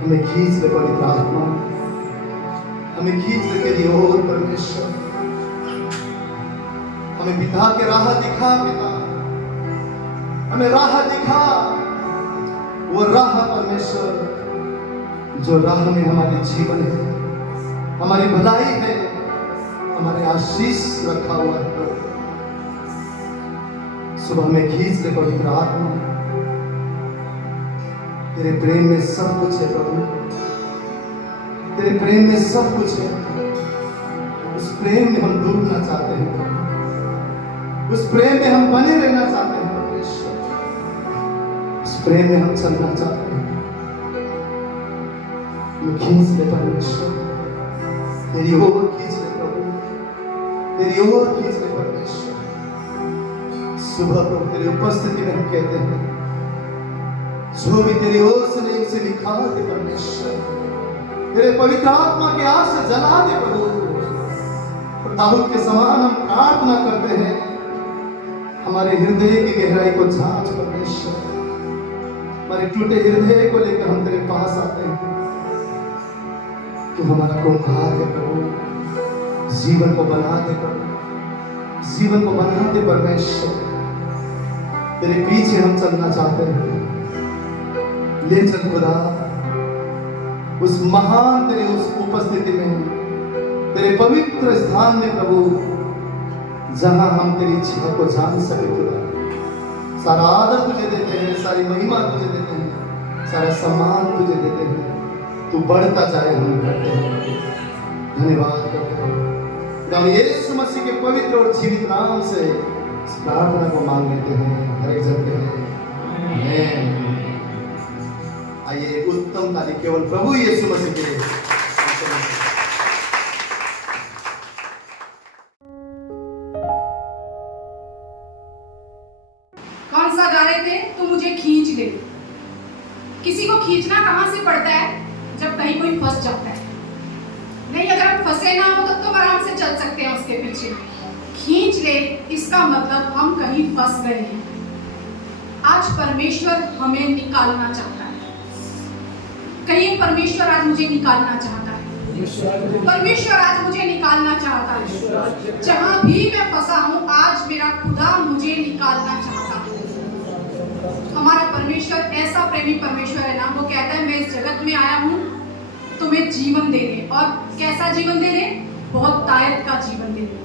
हमें खींच ले पवित्र आत्मा, हमें खींच ले तेरी ओर परमेश्वर। हमें पिता के राह दिखा पिता, हमें राह दिखा, वो राह परमेश्वर जो राह में हमारे जीवन है, हमारी भलाई है, हमारे आशीष रखा हुआ है प्रभु। सुबह में खींच ले पवित्र आत्मा, तेरे प्रेम में सब कुछ है प्रभु, तेरे प्रेम में सब कुछ है। उस प्रेम में हम डूबना चाहते हैं प्रभु, उस प्रेम में हम बने रहना चाहते हैं परमेश्वर, उस प्रेम में हम चलना चाहते हैं। खींच ले परमेश्वर, तेरी ओर खींच ले प्रभु, तेरी ओर खींच ले परमेश्वर। सुबह प्रभु तेरी उपस्थिति में हम कहते हैं जो भी तेरी ओर से नहीं उसे निखार दे परमेश्वर, तेरे पवित्र आत्मा के आग से जला दे प्रभु। और दाऊद के समान हम प्रार्थना करते हैं, हमारे हृदय की गहराई को जांच परमेश्वर। हमारे टूटे हृदय को लेकर हम तेरे पास आते हैं। तू हमारा कुम्हार है प्रभु, जीवन को बना दे प्रभु, जीवन को बना दे परमेश्वर। तेरे पीछे हम चलना चाहते हैं। ले चल खुदा उस महान तेरी उस उपस्थिति में तेरे पवित्र स्थान में प्रभु, जहां हम तेरी इच्छा को जान सके खुदा। सारा आदर तुझे देते हैं, सारी महिमा तुझे देते हैं, सारा सम्मान तुझे देते हैं। तू बढ़ता जाए, हम घटते हैं। धन्यवाद करते हैं। हम यीशु मसीह के पवित्र और जीवित नाम से इस प्रार्थना को मांग लेते हैं। हर एक जन के आमीन। आइए एक उत्तम ताली केवल प्रभु यीशु मसीह के लिए। कौन सा गा रहे थे? तू मुझे खींच ले। किसी को खींचना कहां से पड़ता है? जब कहीं कोई फंस जाता है। नहीं, अगर हम फंसे ना हो तो आराम से चल सकते हैं उसके पीछे। खींच ले, इसका मतलब हम कहीं फंस गए हैं। आज परमेश्वर हमें निकालना चाहता है। कहिए, परमेश्वर आज मुझे निकालना चाहता है। परमेश्वर आज मुझे निकालना चाहता है। जहां भी मैं फंसा हूं, आज मेरा खुदा मुझे निकालना चाहता है। हमारा परमेश्वर ऐसा प्रेमी परमेश्वर है ना, वो कहता है मैं इस जगत में आया हूं तुम्हें जीवन देने। और कैसा जीवन देने? बहुत तायत का जीवन देने।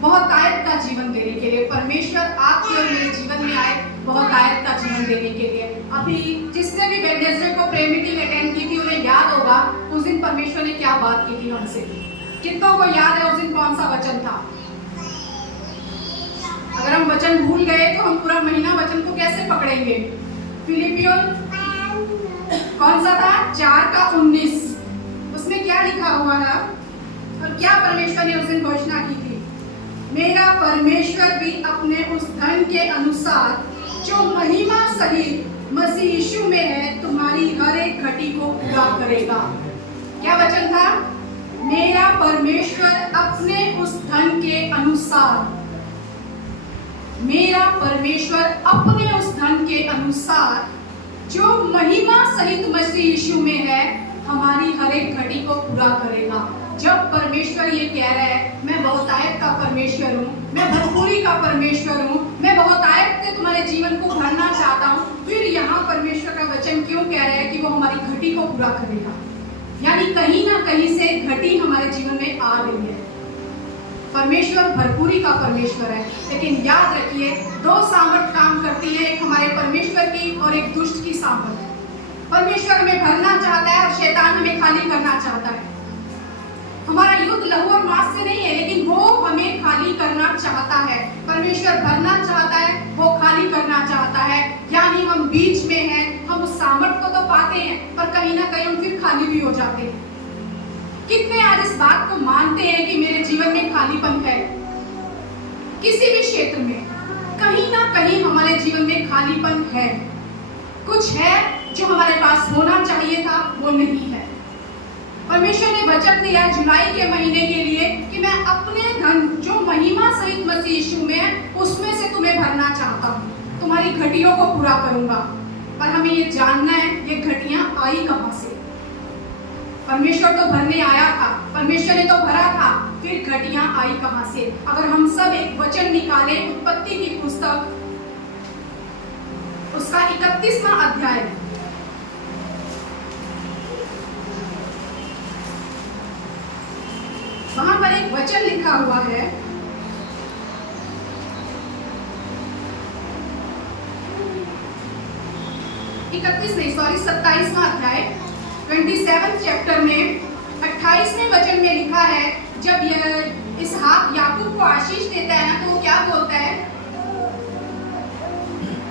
बहुत तायत का जीवन देने के लिए परमेश्वर आपके और मेरे जीवन में आए, बहुत तायत का जीवन देने के लिए। अभी जिसने भी वेडनेसडे को प्रेयर मीटिंग अटेंड की थी, उन्हें याद होगा उस दिन परमेश्वर ने क्या बात की थी हमसे। कितनों को याद है उस दिन कौन सा वचन था? अगर हम वचन भूल गए तो हम पूरा महीना वचन को कैसे पकड़ेंगे? फिलिपियों कौन सा था? 4:19। उसमें क्या लिखा हुआ था और क्या परमेश्वर ने उस दिन घोषणा की थी? मेरा परमेश्वर भी अपने उस धन के अनुसार जो महिमा सहित मसीह यीशु में है, तुम्हारी हर एक घटी को पूरा करेगा। क्या वचन था? मेरा परमेश्वर अपने उस धन के अनुसार, मेरा परमेश्वर अपने उस धन के अनुसार जो महिमा सहित मसीह यीशु में है, हमारी हर एक घटी को पूरा करेगा। जब परमेश्वर ये कह रहा है मैं बहुतायत का परमेश्वर हूँ, मैं भरपूरी का परमेश्वर हूँ, मैं बहुतायत से तुम्हारे जीवन को भरना चाहता हूँ, फिर यहाँ परमेश्वर का वचन क्यों कह रहा है कि वो हमारी घटी को पूरा करेगा? यानी कहीं ना कहीं से घटी हमारे जीवन में आ गई है। परमेश्वर भरपूरी का परमेश्वर है, लेकिन याद रखिए दो सामर्थ काम करती है, एक हमारे परमेश्वर की और एक दुष्ट की सामर्थ। परमेश्वर हमें भरना चाहता है और शैतान हमें खाली करना चाहता है। हमारा युद्ध लहू और मांस से नहीं है, लेकिन वो हमें खाली करना चाहता है। परमेश्वर भरना चाहता है, वो खाली करना चाहता है। यानी हम बीच में हैं, हम उस सामर्थ को तो पाते हैं, पर कहीं ना कहीं हम फिर खाली भी हो जाते हैं। कितने आज इस बात को मानते हैं कि मेरे जीवन में खालीपन है? किसी भी क्षेत्र में कहीं ना कहीं हमारे जीवन में खालीपन है। कुछ है जो हमारे पास होना चाहिए था, वो नहीं है। परमेश्वर ने वचन दिया जुलाई के महीने के लिए कि मैं अपने धन जो महिमा सहित मसीह यीशु में है, उसमें से तुम्हें भरना चाहता हूँ, तुम्हारी घटियों को पूरा करूंगा। पर हमें ये जानना है ये घटियां आई कहां से। परमेश्वर तो भरने आया था, परमेश्वर ने तो भरा था, फिर घटियां आई कहां से? अगर हम सब एक वचन निकालें, उत्पत्ति की पुस्तक उसका 31वां अध्याय, वहां पर एक वचन लिखा हुआ है, इकतीस नहीं सॉरी 27वां अध्याय 27 चैप्टर में 28वें वचन में लिखा है, जब यह इसहाक याकूब को आशीष देता है ना, तो वो क्या बोलता है?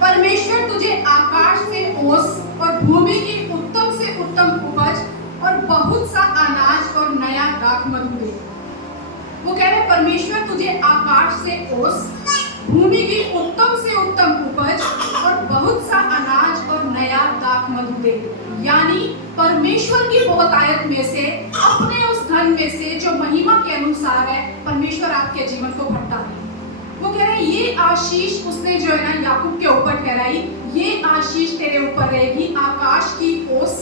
परमेश्वर तुझे आकाश से ओस और भूमि की उत्तम से उत्तम उपज और बहुत सा अनाज और नया दाख मधु दे। वो कह रहे परमेश्वर तुझे आकाश से ओस, भूमि की उत्तम से उत्तम उपज और बहुत सा अनाज और नया दाख मधु दे। यानी परमेश्वर की बहुतायत में से, अपने उस धन में से जो महिमा के अनुसार है, परमेश्वर आपके जीवन को भरता है। वो कह रहे ये आशीष उसने जो है ना याकूब के ऊपर ठहराई, ये आशीष तेरे ऊपर रहेगी, आकाश की ओस,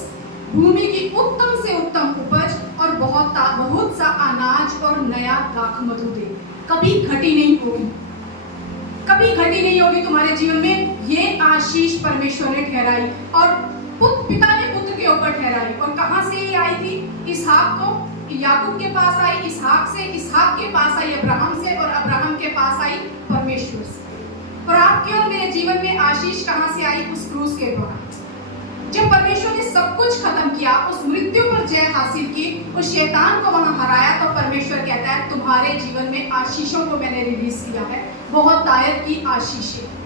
भूमि की उत्तम से उत्तम उपज और बहुत सा अनाज और नया दाख मधु दे। कभी घटी नहीं होगी, कभी घटी नहीं होगी तुम्हारे जीवन में। ये आशीष परमेश्वर ने ठहराई और पिता ने पुत्र के ऊपर ठहराई। और कहां से ये आई थी? इसहाक को याकूब के पास आई इसहाक से, इसहाक के पास आई अब्राहम से, और अब्राहम के पास आई परमेश्वर से। और आपके और मेरे जीवन में आशीष कहां से आई? उस क्रूस के द्वारा। जब परमेश्वर ने सब कुछ खत्म किया, उस मृत्यु पर जय हासिल की, उस शैतान को वहां हराया, तो परमेश्वर कहता है तुम्हारे जीवन में आशीषों को मैंने रिलीज किया है, बहुत तायत की आशीषें।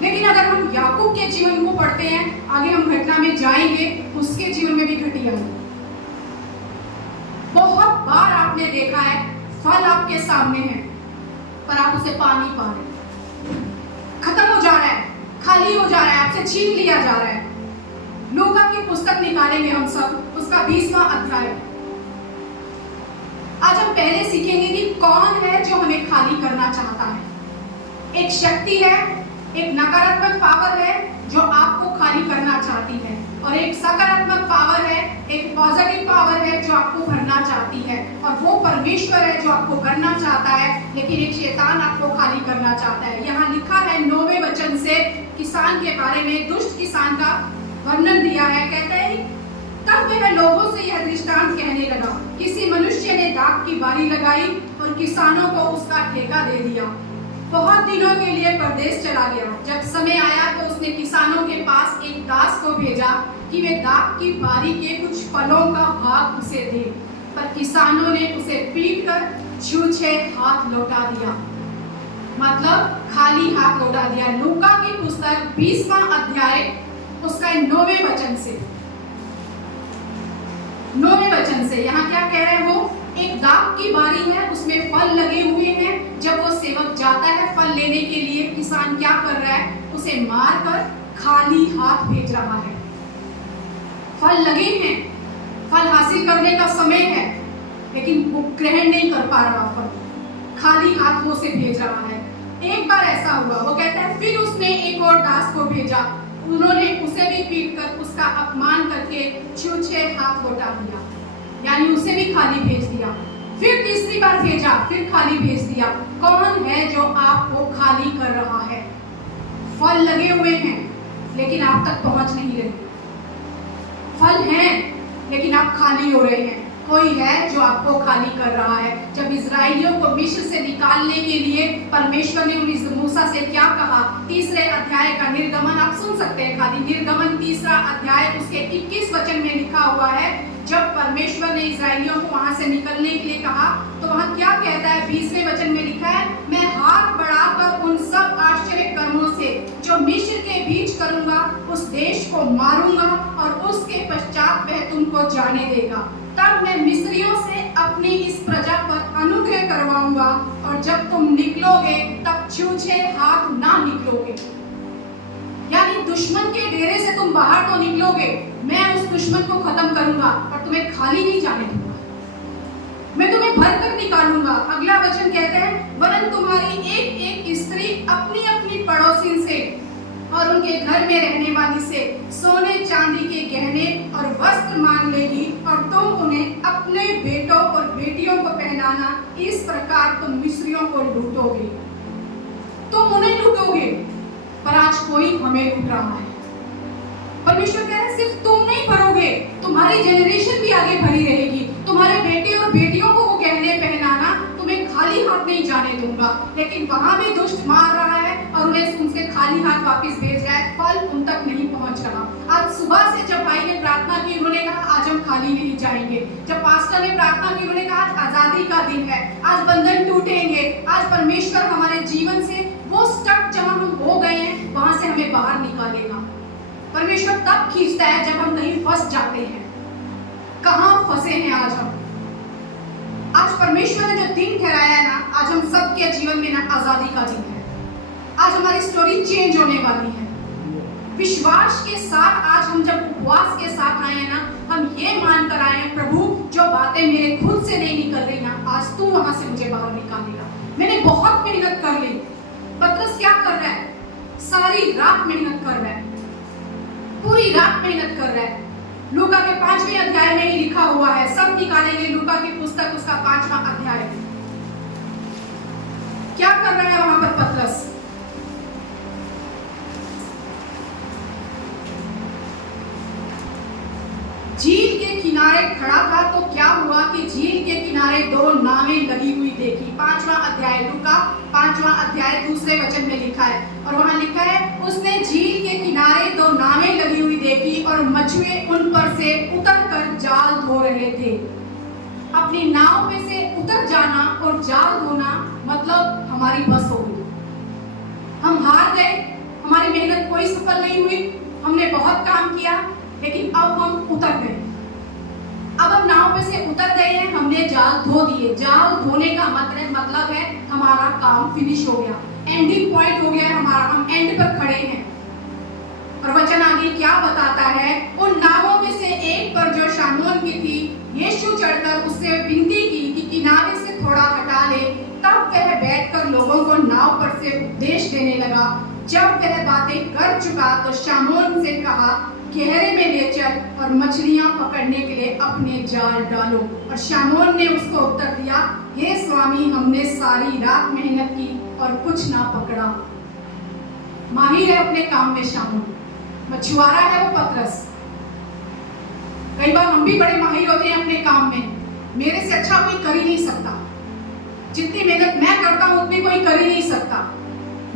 लेकिन अगर हम याकूब के जीवन को पढ़ते हैं, आगे हम घटना में जाएंगे, उसके जीवन में भी घटिया है। बहुत बार आपने देखा है फल आपके सामने है पर आप उसे पा नहीं पा रहे, खत्म हो जा रहा है, खाली हो जा रहा है, आपसे छीन लिया जा रहा है। लूका की पुस्तक निकालेंगे हम सब, उसका 20वां अध्याय। आज हम पहले सीखेंगे कि कौन है जो हमें खाली करना चाहता है। एक शक्ति है, एक नकारात्मक पावर है जो आपको खाली करना चाहती है, और एक सकारात्मक पावर है, एक पॉजिटिव पावर है जो आपको भरना चाहती है, और वो परमेश्वर है जो आपको भरना चाहता है, लेकिन एक शैतान आपको खाली करना चाहता है। यहाँ लिखा है 9वें वचन से किसान के बारे में, दुष्ट किसान का वर्णन दिया है। कहता है तब वह लोगों से यह दृष्टांत कहने लगा, किसी मनुष्य ने दाख की बारी लगाई और किसानों को उसका ठेका दे दिया। बहुत दिनों के लिए परदेश चला गया। जब समय आया तो उसने किसानों के पास एक दास को भेजा कि वे दाख की बारी के कुछ फलों का भाग उसे दे, पर किसानों ने उसे पीटकर छूछे हाथ लौटा दिया, मतलब खाली हाथ लौटा दिया। लूका की पुस्तक 20वां अध्याय उसका 9वें वचन से, 9वें वचन से यहाँ क्या कह रहे हैं वो? एक दाख की बारी है, उसमें फल लगे हुए हैं। जब वो सेवक जाता है फल लेने के लिए, किसान क्या कर रहा है? उसे मारकर खाली हाथ भेज रहा है। फल लगे हैं, फल हासिल करने का समय है, लेकिन वो ग्रहण नहीं कर पा रहा, फल खाली हाथ वो से भेज रहा है। एक बार ऐसा हुआ, वो कहता है फिर उसने एक और दास को भेजा, उन्होंने उसे भी पीटकर उसका अपमान करके छूछे हाथ लौटा दिया, यानी उसे भी खाली भेज दिया। फिर तीसरी बार भेजा, फिर खाली भेज दिया। कौन है जो आपको खाली कर रहा है? फल लगे हुए हैं लेकिन आप तक पहुंच नहीं रहे, फल हैं लेकिन आप खाली हो रहे हैं। कोई है जो आपको खाली कर रहा है। जब इजराइलियों को मिस्र से निकालने के लिए परमेश्वर ने मूसा से क्या कहा? 3रे अध्याय का निर्गमन आप सुन सकते हैं, खाली निर्गमन 3रा अध्याय उसके 21 वचन में लिखा हुआ है। जब परमेश्वर ने इजराइलियों को वहां से निकलने के लिए कहा तो वहां क्या कहता है? 20वें वचन में लिखा है, मैं हाथ बढ़ाकर उन सब आश्चर्य कर्मों से जो मिस्र के बीच करूंगा उस देश को मारूंगा और उसके पश्चात वह तुमको जाने देगा। तब मैं मिस्रियों से अपनी इस प्रजा पर अनुग्रह करवाऊंगा और जब तुम निकलोगे तब छूछे हाथ ना निकलोगे। यानी दुश्मन के डेरे से तुम बाहर तो निकलोगे, मैं उस दुश्मन को खत्म करूंगा और तुम्हें खाली नहीं जाने दूंगा, मैं तुम्हें भर कर निकालूंगा। अगला वचन कहते हैं, वरन तुम्हारी एक एक स्त्री अपनी अपनी पड़ोसी से और उनके घर में रहने वाली से सोने चांदी के गहने और वस्त्र मांग लेगी और तुम उन्हें अपने बेटों और बेटियों को पहनाना। इस प्रकार तुम मिस्रियों को लूटोगे, तुम उन्हें लूटोगे। पर आज कोई हमें लूट रहा है। परमेश्वर कह रहे हैं सिर्फ तुम नहीं भरोगे, तुम्हारी जेनरेशन भी आगे भरी रहेगी। तुम्हारे बेटे और बेटियों को वो गहने पहनाना, तुम्हें खाली हाथ नहीं जाने दूंगा। लेकिन वहां भी दुष्ट मार रहा है और उन्हें उनसे खाली हाथ वापस भेज रहा है, फल उन तक नहीं पहुंच रहा। आज सुबह से जब भाई ने प्रार्थना की, उन्होंने कहा आज हम खाली नहीं जाएंगे। जब पास्टर ने प्रार्थना की, उन्होंने कहा आज आजादी का दिन है, आज बंधन टूटेंगे, आज परमेश्वर हमारे जीवन से वो स्टक जहां हम हो गए हैं वहां से हमें बाहर निकालेगा। परमेश्वर तब खींचता है जब हम कहीं फंस जाते हैं। कहां फंसे हैं आज हम? आज परमेश्वर ने जो दिन ठहराया है ना, आज हम सबके जीवन में ना आजादी का दिन है। आज हमारी स्टोरी चेंज होने वाली है। विश्वास के साथ आज हम जब उपवास के साथ आए हैं ना, हम ये मान कर आए हैं, प्रभु जो बातें मेरे खुद से नहीं निकल रही ना, आज तू वहां से मुझे बाहर निकालेगा। मैंने बहुत मेहनत कर ली। पतरस क्या कर रहा है? सारी रात मेहनत कर रहा है, पूरी रात मेहनत कर रहा है। लूका के 5वें अध्याय में ही लिखा हुआ है, सब निकालेंगे लूका की पुस्तक उसका 5वां अध्याय। क्या कर रहा है वहां पर पतरस? झील के किनारे खड़ा था तो क्या हुआ कि किनारे 2 नावें लगी हुई देखी। 5वां अध्याय लूका 5वां अध्याय 2 वचन में लिखा है, और वहां लिखा है, उसने झील के किनारे 2 नावें लगी हुई देखी और मछुए उन पर से उतरकर जाल धो रहे थे। अपनी नाव में से उतर जाना और जाल धोना मतलब हमारी बस हो गई, हम हार गए, हमारी मेहनत कोई सफल नहीं हुई, हमने बहुत काम किया, लेकिन अब हम उतर गए। अब हम नाव में से उतर गए हैं, हमने जाल धो दिए। जाल धोने का मतलब है हमारा काम फिनिश हो गया, एंडिंग पॉइंट हो गया हमारा, हम एंड पर खड़े हैं। और वचन आगे क्या बताता है, उन नावों में से एक पर जो शामोन की थी, यीशु चढ़कर उससे विनती की कि किनारे से थोड़ा हटा ले। तब वह बैठकर लोगों को नाव पर से उपदेश देने लगा। जब वह बातें कर चुका तो शामोन से कहा, गहरे में ले चल और मछलियां पकड़ने के लिए अपने जाल डालो। और शामोन ने उसको उत्तर दिया, हे स्वामी, हमने सारी रात मेहनत की और कुछ ना पकड़ा। माहिर है अपने काम में शामोन, मछुआरा है वो पतरस। कई बार हम भी बड़े माहिर होते हैं अपने काम में, मेरे से अच्छा कोई कर ही नहीं सकता, जितनी मेहनत मैं करता हूं उतनी कोई कर ही नहीं सकता।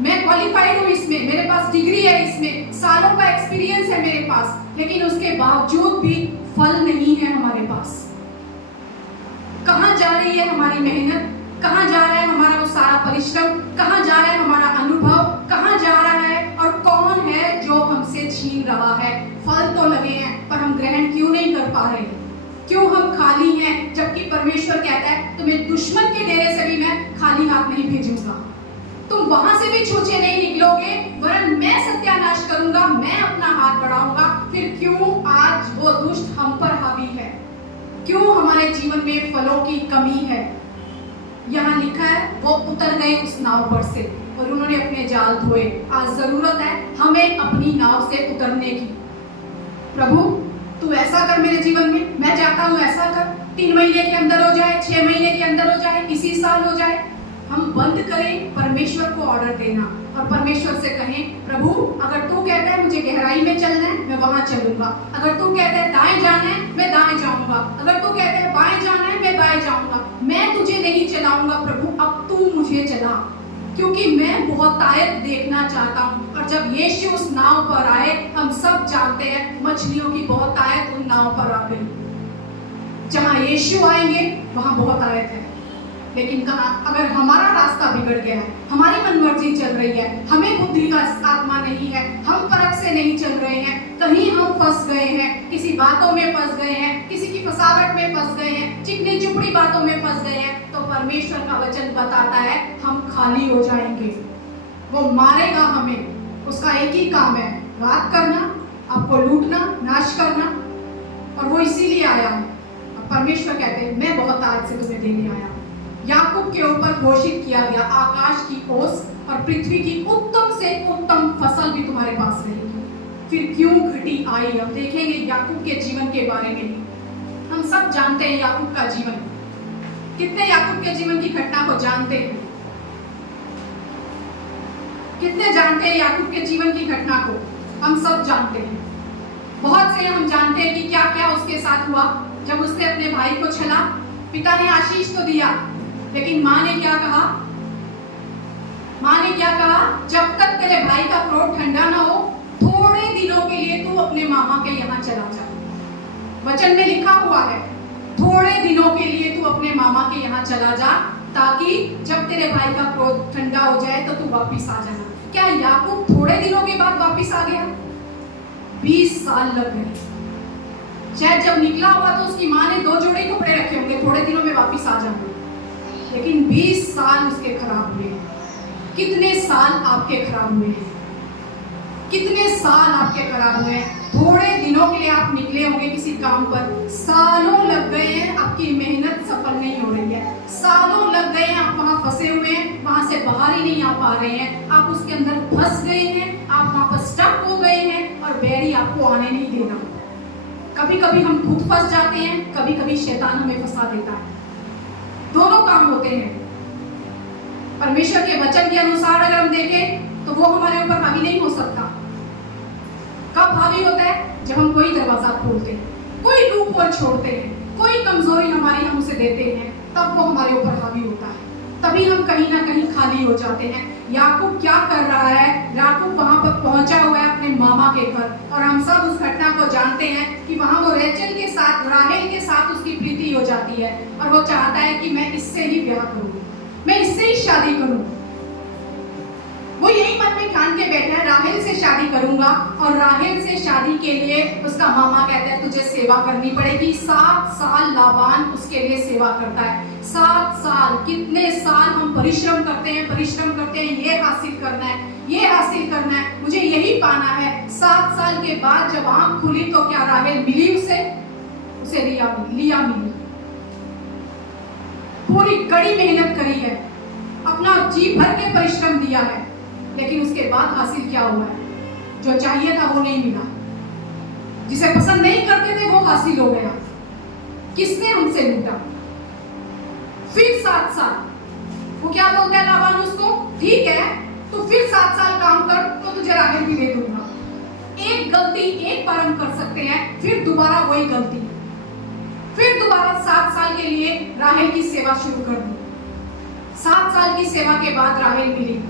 मैं क्वालिफाइड हूं इसमें, मेरे पास डिग्री है, इसमें सालों का एक्सपीरियंस है मेरे पास, लेकिन उसके बावजूद भी फल नहीं है हमारे पास। कहां जा रही है हमारी मेहनत, कहां जा रहा है हमारा वो सारा परिश्रम, कहां जा रहा है हमारा अनुभव, कहां जा रहा है, और कौन है जो हमसे छीन रहा है। फल तो लगे हैं पर हम ग्रहण क्यों नहीं कर पा रहे, क्यों हम खाली हैं, जबकि परमेश्वर कहता है तुम्हें दुश्मन के डेरे से भी मैं खाली हाथ नहीं भेजूंगा, तुम वहां से भी छूछे नहीं निकलोगे, वरन मैं सत्यानाश करूंगा, मैं अपना हाथ बढ़ाऊंगा। फिर क्यों आज वो दुष्ट हम पर हावी है, क्यों हमारे जीवन में फलों की कमी है। यहाँ लिखा है वो उतर गए उस नाव पर से और उन्होंने अपने जाल धोए। आज जरूरत है हमें अपनी नाव से उतरने की। प्रभु तू ऐसा कर मेरे जीवन में, मैं चाहता हूँ ऐसा कर, 3 महीने के अंदर हो जाए, 6 महीने के अंदर हो जाए, इसी साल हो जाए। हम बंद करें परमेश्वर को ऑर्डर देना और परमेश्वर से कहें, प्रभु अगर तू कहता है मुझे गहराई में चलना है, मैं वहां चलूंगा। अगर तू कहता है दाएं जाना है, मैं दाएं जाऊंगा। अगर तू कहता है बाएं जाना है, मैं बाएं जाऊंगा। मैं तुझे नहीं चलाऊंगा प्रभु, अब तू मुझे चला, क्योंकि मैं बहुतायत देखना चाहता हूँ। और जब यीशु उस नाव पर आए, हम सब जानते हैं मछलियों की बहुतायत उन नाव पर आ गई। जहाँ यीशु आएंगे वहां बहुतायत है, लेकिन कहा अगर हमारा रास्ता बिगड़ गया है, हमारी मनमर्जी चल रही है, हमें बुद्धि का आत्मा नहीं है, हम परख से नहीं चल रहे हैं, कहीं हम फंस गए हैं, किसी बातों में फंस गए हैं, किसी की फसावट में फंस गए हैं, चिकनी चुपड़ी बातों में फंस गए हैं, तो परमेश्वर का वचन बताता है हम खाली हो जाएंगे। वो मारेगा हमें, उसका एक ही काम है, रात करना, आपको लूटना, नाश करना, और वो इसीलिए आया है। परमेश्वर कहते हैं मैं बहुत आज से तुम्हें देने आया हूं। याकूब के ऊपर घोषित किया गया आकाश की ओस और पृथ्वी की उत्तम से उत्तम फसल भी तुम्हारे पास रहेगी। फिर क्यों घटी आई, हम देखेंगे याकूब के जीवन के बारे में। हम सब जानते हैं याकूब का जीवन, कितने याकूब के जीवन की घटना को जानते हैं, कितने जानते हैं याकूब के जीवन की घटना को, हम सब जानते हैं। बहुत से हम जानते हैं कि क्या क्या उसके साथ हुआ जब उसने अपने भाई को छला। पिता ने आशीष तो दिया, लेकिन माँ ने क्या कहा, माँ ने क्या कहा, जब तक तेरे भाई का क्रोध ठंडा ना हो, थोड़े दिनों के लिए तू अपने मामा के यहाँ चला जा। वचन में लिखा हुआ है थोड़े दिनों के लिए तू अपने मामा के यहाँ चला जा, ताकि जब तेरे भाई का क्रोध ठंडा हो जाए तो तू वापिस आ जाना। क्या याकूब थोड़े दिनों के बाद वापिस आ गया? 20 साल लग गए। शायद जब निकला हुआ तो उसकी माँ ने 2 जोड़े कपड़े रखे होंगे, थोड़े दिनों में वापिस आ जाना, लेकिन 20 साल उसके खराब हुए। कितने साल आपके खराब हुए हैं? कितने साल आपके खराब हुए हैं? थोड़े दिनों के लिए आप निकले होंगे किसी काम पर, सालों लग गए हैं, आपकी मेहनत सफल नहीं हो रही है, सालों लग गए हैं, आप वहां फंसे हुए हैं, वहां से बाहर ही नहीं आ पा रहे हैं, आप उसके अंदर फंस गए हैं, आप वहां पर स्टक हो गए हैं और बैरी आपको आने नहीं देना। कभी कभी हम खुद फंस जाते हैं, कभी कभी शैतान हमें फंसा देता है, दोनों काम होते हैं। परमेश्वर के वचन के अनुसार अगर हम देखें तो वो हमारे ऊपर हावी नहीं हो सकता। कब हावी होता है? जब हम कोई दरवाजा खोलते हैं, कोई लूप होल छोड़ते हैं, कोई कमजोरी हमारी हम उसे देते हैं, तब वो हमारे ऊपर हावी होता है, तभी हम कहीं ना कहीं खाली हो जाते हैं। याकूब क्या कर रहा है? याकूब वहां पर पहुंचा हुआ है अपने मामा के घर, और हम सब उस घटना को जानते हैं कि वहां वो रेचल के साथ, राहेल के साथ उसकी प्रीति हो जाती है, और वो चाहता है कि मैं इससे ही ब्याह करूं, मैं इससे ही शादी करूं। वो यही मन में ठान के बैठा है, राहेल से शादी करूंगा। और राहेल से शादी के लिए उसका मामा कहता है तुझे सेवा करनी पड़ेगी। 7 साल लाबान उसके लिए सेवा करता है। 7 साल, कितने साल हम परिश्रम करते हैं, ये हासिल करना है, ये हासिल करना है, मुझे यही पाना है। 7 साल के बाद जब आंख खुली तो क्या राहेल मिली उसे लिया मिली। पूरी कड़ी मेहनत करी है, अपना जी भर के परिश्रम दिया है, लेकिन उसके बाद हासिल क्या हुआ है? जो चाहिए था वो नहीं मिला, जिसे पसंद नहीं करते थे वो हासिल हो गया। किसने हमसे लूटा? फिर 7 साल वो क्या बोलता है लाबान उसको, ठीक है तो फिर 7 साल काम कर तो तुझे राहेल भी दे दूंगा। एक गलती एक बार हम कर सकते हैं, फिर दोबारा वही गलती, फिर दोबारा 7 साल के लिए राहेल की सेवा शुरू कर दी। 7 साल की सेवा के बाद राहेल मिली।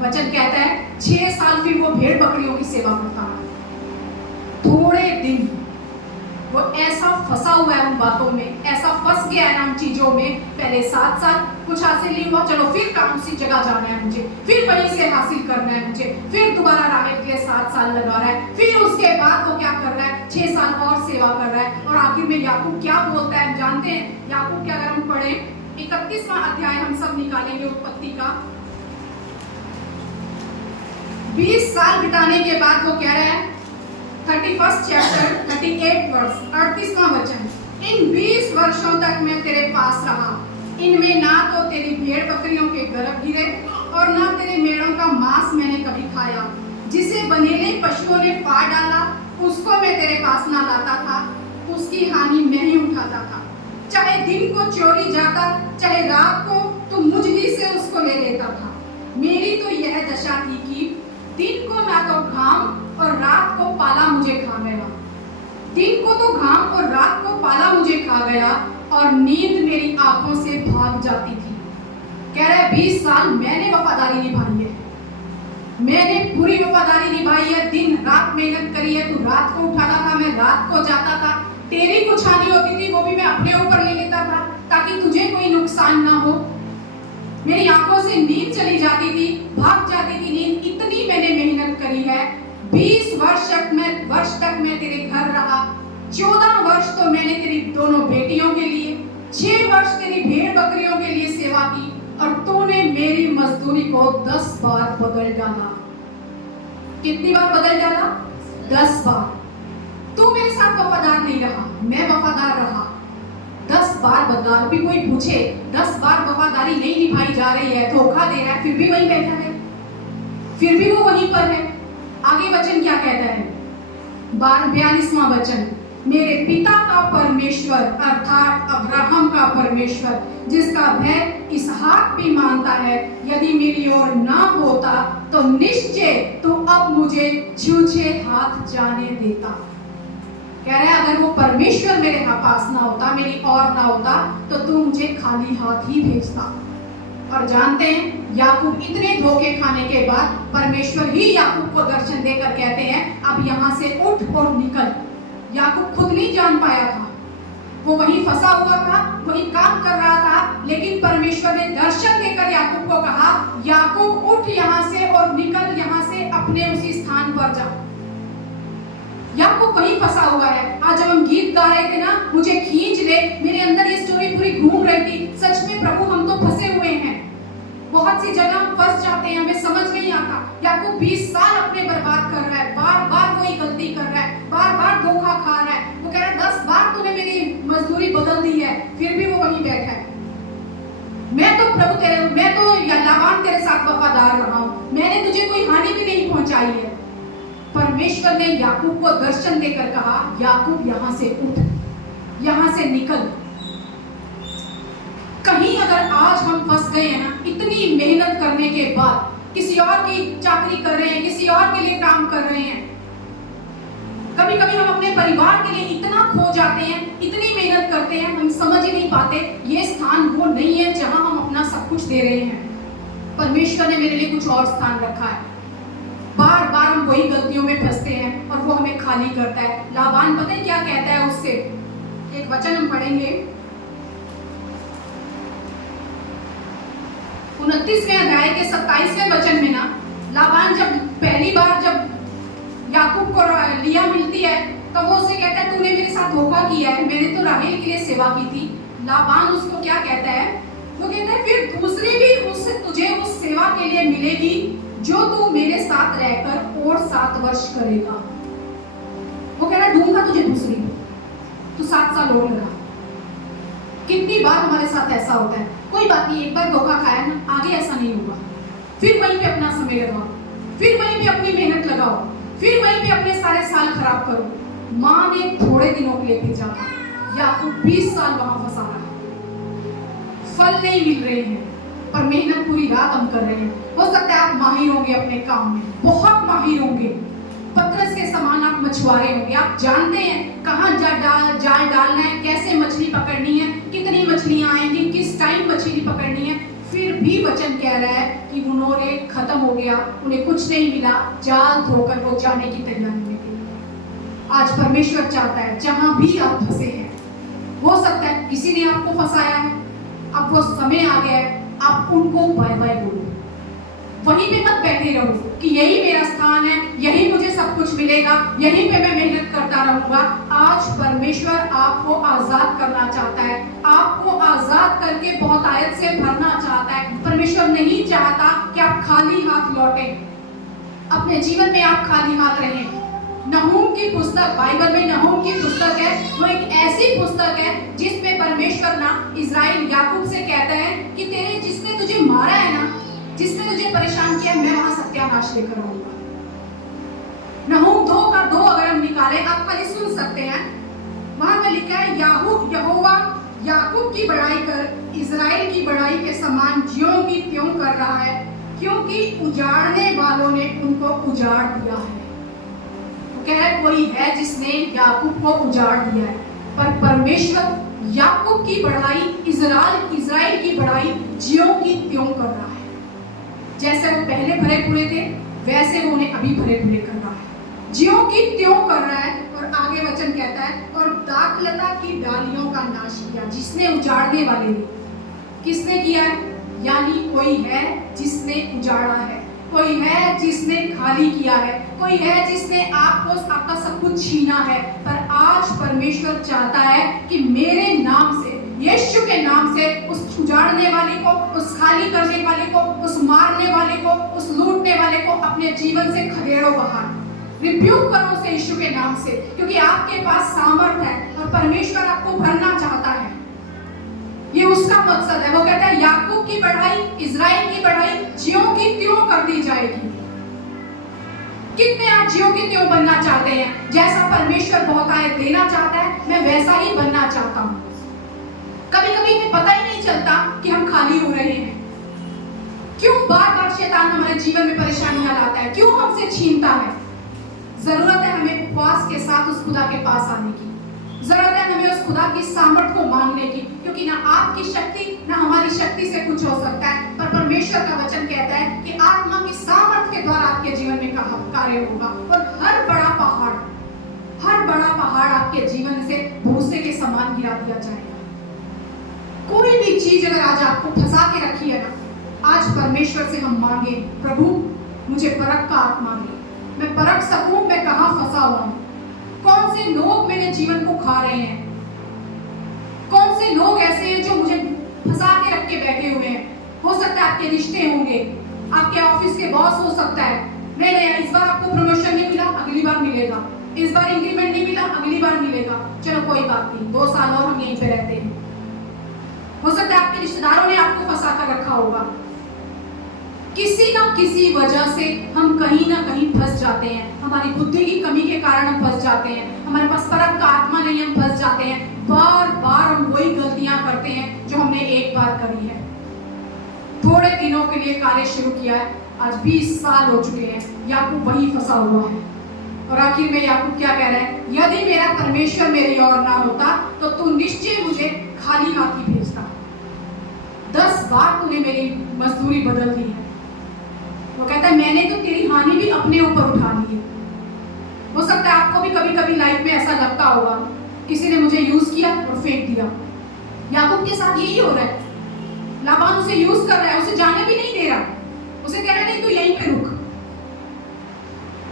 वचन कहता है 6 साल फिर वो भेड़ बकरियों की सेवा करता है। थोड़े दिन वो ऐसा फंसा हुआ है उन बातों में, ऐसा फंस गया है उन चीजों में। पहले 7 साल कुछ हासिल नहीं हुआ, चलो फिर काम उसी जगह जाना है मुझे, फिर वहीं से हासिल करना है मुझे, फिर दोबारा राहेल के लिए 7 साल लगा रहा है। फिर उसके बाद वो क्या कर रहा है? 6 साल और सेवा कर रहा है। और आखिर में याकूब क्या बोलता है जानते हैं? याकूब क्या, अगर हम पढ़े 31वां अध्याय हम सब निकालेंगे उत्पत्ति का, 20 साल बिताने के बाद वो कह रहा है 31st चैप्टर 38 वर्ष 38वां वचन, इन 20 वर्षों तक मैं तेरे पास रहा, इनमें ना तो तेरी भेड़ बकरियों के गर्भ गिरे और ना तेरे मेढ़ों का मांस मैंने कभी खाया। जिसे बनेले पशुओं ने फाड़ डाला उसको मैं तेरे पास ना लाता था, उसकी हानि मैं ही उठाता था। चाहे दिन को चोरी जाता, चाहे रात को, तो मुझी से उसको ले लेता था। मेरी तो यह दशा थी कि दिन को ना तो घाम और रात को पाला मुझे खा गया, दिन को तो घाम और रात को पाला मुझे खा गया, और नींद मेरी आंखों से भाग जाती थी। कह रहा है 20 साल मैंने वफादारी निभाई है, मैंने पूरी वफादारी निभाई है, दिन रात मेहनत करी है। तू रात को उठाता था, मैं रात को जाता था, तेरी कुछ हानि होती थी वो भी मैं अपने ऊपर ले लेता था ताकि तुझे कोई नुकसान ना हो। मेरी आंखों से नींद चली जाती थी, भाग जाती थी नींद, इतनी मैंने मेहनत करी है। 20 वर्ष तक मैं तेरे घर रहा, 14 वर्ष तो मैंने तेरी दोनों बेटियों के लिए, 6 वर्ष तेरी भेड़ बकरियों के लिए सेवा की, और तूने मेरी मजदूरी को 10 बार बदल डाला। कितनी बार बदल डाला? 10 बार। तू मेरे साथ वफादार नहीं रहा, मैं वफादार रहा। 10 बार बदला। अभी कोई पूछे 10 बार वफादारी नहीं निभाई जा रही है, धोखा दे रहा है, फिर भी वहीं बैठा है, फिर भी वो वहीं पर है। आगे वचन क्या कहता है? 42वां वचन, मेरे पिता का परमेश्वर अर्थात अब्राहम का परमेश्वर, जिसका भय इसहाक भी मानता है, यदि मेरी ओर ना होता तो निश्चय तो अब मुझे छूछे हाथ जाने देता। कह रहा है अगर वो परमेश्वर मेरे पास ना होता, मेरी ओर ना होता, तो तू मुझे खाली हाथ ही भेजता। और जानते हैं याकूब इतने धोखे खाने के बाद परमेश्वर ही याकूब को दर्शन देकर कहते हैं अब यहाँ से उठ और निकल। याकूब खुद नहीं जान पाया था, वो वहीं फंसा हुआ था, वहीं काम कर रहा था, लेकिन परमेश्वर ने दर्शन देकर याकूब को कहा याकूब उठ यहाँ से और निकल यहाँ से, अपने उसी स्थान पर जा। याकूब वहीं फंसा हुआ है। आज जब हम गीत गा रहे थे ना, मुझे खींच ले, मेरे अंदर ये स्टोरी पूरी घूम रही थी। सच में प्रभु हम तो फंसे हुए हैं, बहुत सी जगह हम फंस जाते हैं, हमें समझ नहीं आता। याकूब 20 साल अपने बर्बाद कर रहा है, बार बार वही गलती कर रहा है, बार बार धोखा खा रहा है। वो कह रहा है 10 बार तूने मेरी मजदूरी बदल दी है, फिर भी वो वहीं बैठा है। मैं तो लाबान तेरे साथ वफादार रहा हूं, मैंने तुझे कोई हानि भी नहीं पहुंचाई है। परमेश्वर ने याकूब को दर्शन देकर कहा याकूब यहाँ से उठ, यहाँ से निकल। कहीं अगर आज हम फंस गए हैं ना, इतनी मेहनत करने के बाद किसी और की चाकरी कर रहे हैं, किसी और के लिए काम कर रहे हैं, कभी कभी हम अपने परिवार के लिए इतना खो जाते हैं, इतनी मेहनत करते हैं, हम समझ ही नहीं पाते ये स्थान वो नहीं है जहां हम अपना सब कुछ दे रहे हैं। परमेश्वर ने मेरे लिए कुछ और स्थान रखा है। बार बार हम वही गलतियों में फंसते हैं और वो हमें खाली करता है। लाबान पता है क्या कहता है उससे? एक वचन हम पढ़ेंगे 29वें अध्याय के 27वें वचन में ना, लाबान जब पहली बार जब याकूब को लिया मिलती है तो वो उसे कहता है तूने मेरे साथ धोखा किया है, मैंने तो राहेल के लिए सेवा की थी। लाबान उसको क्या कहता है? वो कहता है फिर दूसरी भी उससे तुझे उस सेवा के लिए मिलेगी जो तू मेरे साथ रहकर और 7 वर्ष करेगा। वो कह रहा है दूंगा तुझे दूसरी, तू 7 साल और लगा। कितनी बार हमारे साथ ऐसा होता है, कोई बात नहीं, एक बार धोखा खाया ना, आगे ऐसा नहीं होगा। फिर वहीं पे अपना समय लगाओ, फिर वहीं पे अपनी मेहनत लगाओ, फिर वहीं पे अपने सारे साल खराब करो। माँ ने थोड़े दिनों के लिए भेजा था, याकूब 20 साल वहां फंसा रहा है, फल नहीं मिल रहे हैं और मेहनत पूरी रात हम कर रहे हैं। हो सकता है आप माहिर होंगे अपने काम में, बहुत माहिर होंगे, पतरस के समान आप मछुआरे होंगे, आप जानते हैं कहाँ जाल डालना है, कैसे मछली पकड़नी है, कितनी मछलियां आएंगी, किस टाइम मछली पकड़नी है। फिर भी वचन कह रहा है कि उन्होंने खत्म हो गया, उन्हें कुछ नहीं मिला, जाल धोकर वो जाने की तैयारी में थे। आज परमेश्वर चाहता है जहां भी आप फंसे हैं, हो सकता है किसी ने आपको फंसाया है, अब वो समय आ गया है, आप उनको बाय बाय बोलो। वहीं पे मत बैठे रहो कि यही मेरा स्थान है, यही मुझे सब कुछ मिलेगा, यहीं पे मैं मेहनत करता रहूंगा। आज परमेश्वर आपको आजाद करना चाहता है, आपको आजाद करके बहुत आयत से भरना चाहता है। परमेश्वर नहीं चाहता कि आप खाली हाथ लौटें, अपने जीवन में आप खाली हाथ रहें। नहूम की पुस्तक, बाइबल में नहूम की पुस्तक है, वो एक ऐसी पुस्तक है जिसमें परमेश्वर ना इज़राइल याकूब से कहता है कि तेरे जिसने तुझे मारा है ना, जिसने तुझे परेशान किया, मैं वहां सत्यानाश लेकर आऊंगा। नहूम 2 का 2 अगर हम निकालें, आप खाली सुन सकते हैं, वहां पे लिखा है यहोवा याकूब की बड़ाई कर इज़राइल की बड़ाई के समान ज्यों की त्यों कर रहा है, क्योंकि उजाड़ने वालों ने उनको उजाड़ दिया है। कह रहा है कोई है जिसने याकूब को उजाड़ दिया है, पर परमेश्वर याकूब की बढ़ाई, इज़राइल की बढ़ाई ज्यों की त्यों कर रहा है। जैसे वो पहले भरे पूरे थे, वैसे वो उन्हें अभी भरे पूरे कर रहा है, ज्यों की त्यों कर रहा है। और आगे वचन कहता है और दाखलता की डालियों का नाश किया। जिसने उजाड़ने वाले ने, किसने किया है? यानी कोई है जिसने उजाड़ा है, कोई है जिसने खाली किया है, कोई है जिसने आपका सब कुछ छीना है। पर आज परमेश्वर चाहता है कि मेरे नाम से, यीशु के नाम से, उस उजाड़ने वाले को, उस खाली करने वाले को, उस मारने वाले को, उस लूटने वाले को अपने जीवन से खदेड़ो बाहर, रिब्यूक करो उसे यीशु के नाम से, क्योंकि आपके पास सामर्थ है और परमेश्वर आपको भरना चाहता है। ये उसका मकसद है। वो कहता है याकूब की बढ़ाई, इज़राइल की बढ़ाई ज्यों की त्यों कर दी जाएगी। कितने आप ज्यों की त्यों बनना चाहते हैं? जैसा परमेश्वर बहुत आयत देना चाहता है, मैं वैसा ही बनना चाहता हूँ। कभी कभी हमें पता ही नहीं चलता कि हम खाली हो रहे हैं। क्यों बार बार शैतान हमारे जीवन में परेशानियां लाता है, क्यों हमसे छीनता है? जरूरत है हमें उपवास के साथ उस खुदा के पास आने की, जरूरत है हमें उस खुदा की सामर्थ को मांगने की, क्योंकि ना आपकी शक्ति ना हमारी शक्ति से कुछ हो सकता है, पर परमेश्वर का वचन कहता है कि आत्मा की सामर्थ के द्वारा आपके जीवन में कार्य होगा। और हर बड़ा पहाड़ आपके जीवन से भूसे के समान गिरा दिया जाएगा। कोई भी चीज अगर आज आपको फंसा के रखी है ना, आज परमेश्वर से हम मांगे, प्रभु मुझे परख का आत्मा दे, मैं परख सकूं मैं कहां फंसा हुआ हूं, कौन से लोग मेरे जीवन को खा रहे हैं, कौन से लोग ऐसे हैं जो मुझे फंसा के रख के बैठे हुए हैं। हो सकता है आपके रिश्ते होंगे, आपके ऑफिस के बॉस हो सकता है, नहीं इस बार आपको प्रमोशन नहीं मिला, अगली बार मिलेगा, इस बार इंक्रीमेंट नहीं मिला, अगली बार मिलेगा, चलो कोई बात नहीं, 2 साल और हम यहीं पे रहते हैं। हो सकता है आपके रिश्तेदारों ने आपको फंसा कर रखा होगा। किसी ना किसी वजह से हम कहीं ना कहीं फंस जाते हैं, हमारी बुद्धि की कमी के कारण हम फंस जाते हैं, हमारे पास परख का आत्मा नहीं, हम फंस जाते हैं। बार बार हम वही गलतियां करते हैं जो हमने एक बार करी है। थोड़े दिनों के लिए कार्य शुरू किया है, आज 20 साल हो चुके हैं, याकूब वही फंसा हुआ है। और आखिर में याकूब क्या कह रहा है, यदि मेरा परमेश्वर मेरी ओर ना होता तो तू निश्चय मुझे खाली हाथ ही भेजता। 10 बार तूने मेरी मजदूरी बदल दी है। वो कहता है मैंने तो तेरी हानि भी अपने ऊपर उठा ली है। हो सकता है आपको भी कभी कभी लाइफ में ऐसा लगता होगा, किसी ने मुझे यूज किया और फेंक दिया। याकूब के साथ यही हो रहा है। लाबान उसे यूज कर रहा है, उसे जाने भी नहीं दे रहा, उसे कह रहा नहीं तू यहीं पे रुक,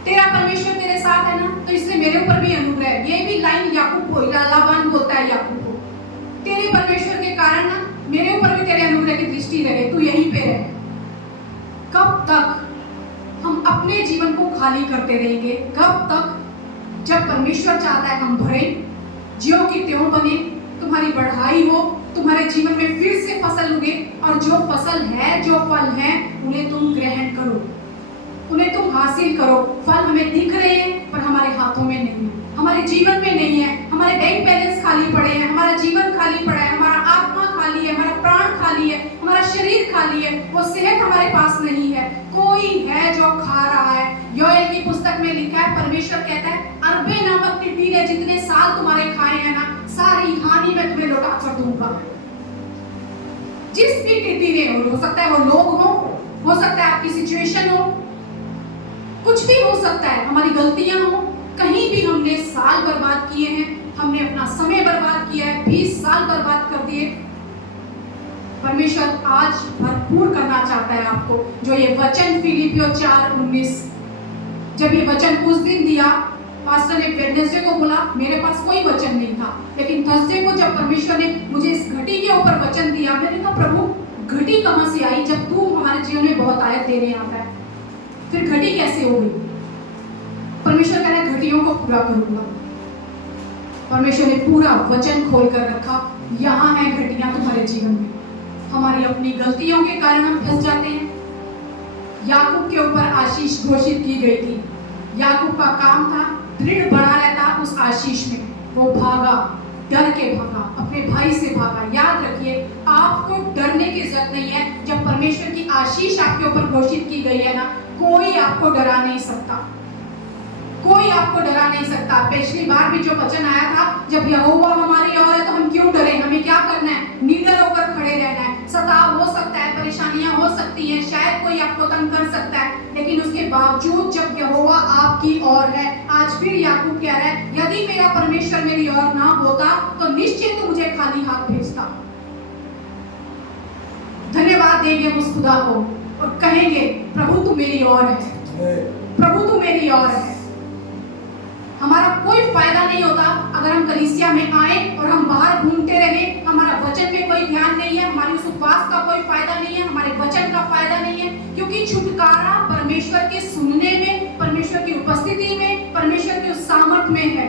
तेरा परमेश्वर तेरे साथ है ना, तो इसलिए मेरे ऊपर भी अनुग्रह है। ये भी लाइन याकूब को, लाबान बोलता है याकूब को, तेरे परमेश्वर के कारण ना मेरे ऊपर भी तेरे अनुग्रह की दृष्टि रहे, तू यहीं पे रहे। कब तक हम अपने जीवन को खाली करते रहेंगे? कब तक? जब परमेश्वर चाहता है हम भरे, ज्यों की त्यों बने, तुम्हारी बढ़ाई हो, तुम्हारे जीवन में फिर से फसल उगे, और जो फसल है, जो फल है, उन्हें तुम ग्रहण करो, उन्हें तुम हासिल करो। फल हमें दिख रहे हैं पर हमारे हाथों में नहीं है, हमारे जीवन में नहीं है। हमारे बैंक बैलेंस खाली पड़े हैं, हमारा जीवन खाली पड़ा है, हमारा आत्मा खाली है, हमारा प्राण खाली है, हमारा शरीर खाली है, वो सेहत हमारे पास नहीं है। कोई है जो खा रहा है। योएल की पुस्तक में लिखा है, परमेश्वर कहता है अरबे नामक टिड्डी ने जितने साल तुम्हारे खाए हैं ना, सारी हानि मैं तुम्हें लौटा कर दूंगा। जिस भी टिड्डी ने, हो सकता है वो लोग हो सकता है आपकी सिचुएशन हो, कुछ भी हो सकता है, हमारी गलतियां हो, कहीं भी हमने साल बर्बाद किए हैं, हमने अपना समय बर्बाद किया है, 20 साल बर्बाद कर दिए। परमेश्वर आज भरपूर करना चाहता है आपको। जो ये वचन फिलिपियों 4:19, जब ये वचन उस दिन दिया, पास्टर ने वेडनेसडे को बोला मेरे पास कोई वचन नहीं था, लेकिन थर्सडे को जब परमेश्वर ने मुझे इस घटी के ऊपर वचन दिया, मैंने कहा प्रभु घटी कहां से आई, जब तू हमारे जीवन में बहुत आयत देने आता है, फिर घटी कैसे हो गई? परमेश्वर कह रहा है घटियों को पूरा करूंगा। परमेश्वर ने पूरा वचन खोल कर रखा, यहाँ है घटियां तुम्हारे जीवन में। हमारी अपनी गलतियों के कारण हम फंस जाते हैं। याकूब के ऊपर आशीष घोषित की गई थी, याकूब का काम था दृढ़ बना रहता उस आशीष में। वो भागा, डर के भागा, अपने भाई से भागा। याद रखिए, आपको डरने की जरूरत नहीं है। जब परमेश्वर की आशीष आपके ऊपर घोषित की गई है ना, कोई आपको डरा नहीं सकता, कोई आपको डरा नहीं सकता। पिछली बार भी जो वचन आया था, जब यहोवा हमारी ओर है तो हम क्यों डरें? हमें क्या करना है? निडर होकर खड़े रहना है। सताव हो सकता है, परेशानियां हो सकती हैं, शायद कोई आपको तंग कर सकता है, लेकिन उसके बावजूद जब यहोवा आपकी ओर है, आज फिर याकूब कह रहा है यदि मेरा परमेश्वर मेरी ओर ना होता तो निश्चय तो मुझे खाली हाथ भेजता। धन्यवाद देंगे उस खुदा को और कहेंगे प्रभु तू मेरी ओर है, प्रभु तू मेरी ओर है। हमारा कोई फायदा नहीं होता अगर हम कलीसिया में आए और हम बाहर घूमते रहे, हमारा वचन में कोई ध्यान नहीं है, हमारे उस उपवास का कोई फायदा नहीं है, हमारे वचन का फायदा नहीं है, क्योंकि छुटकारा परमेश्वर के सुनने में, परमेश्वर की उपस्थिति में, परमेश्वर के उस सामर्थ में है।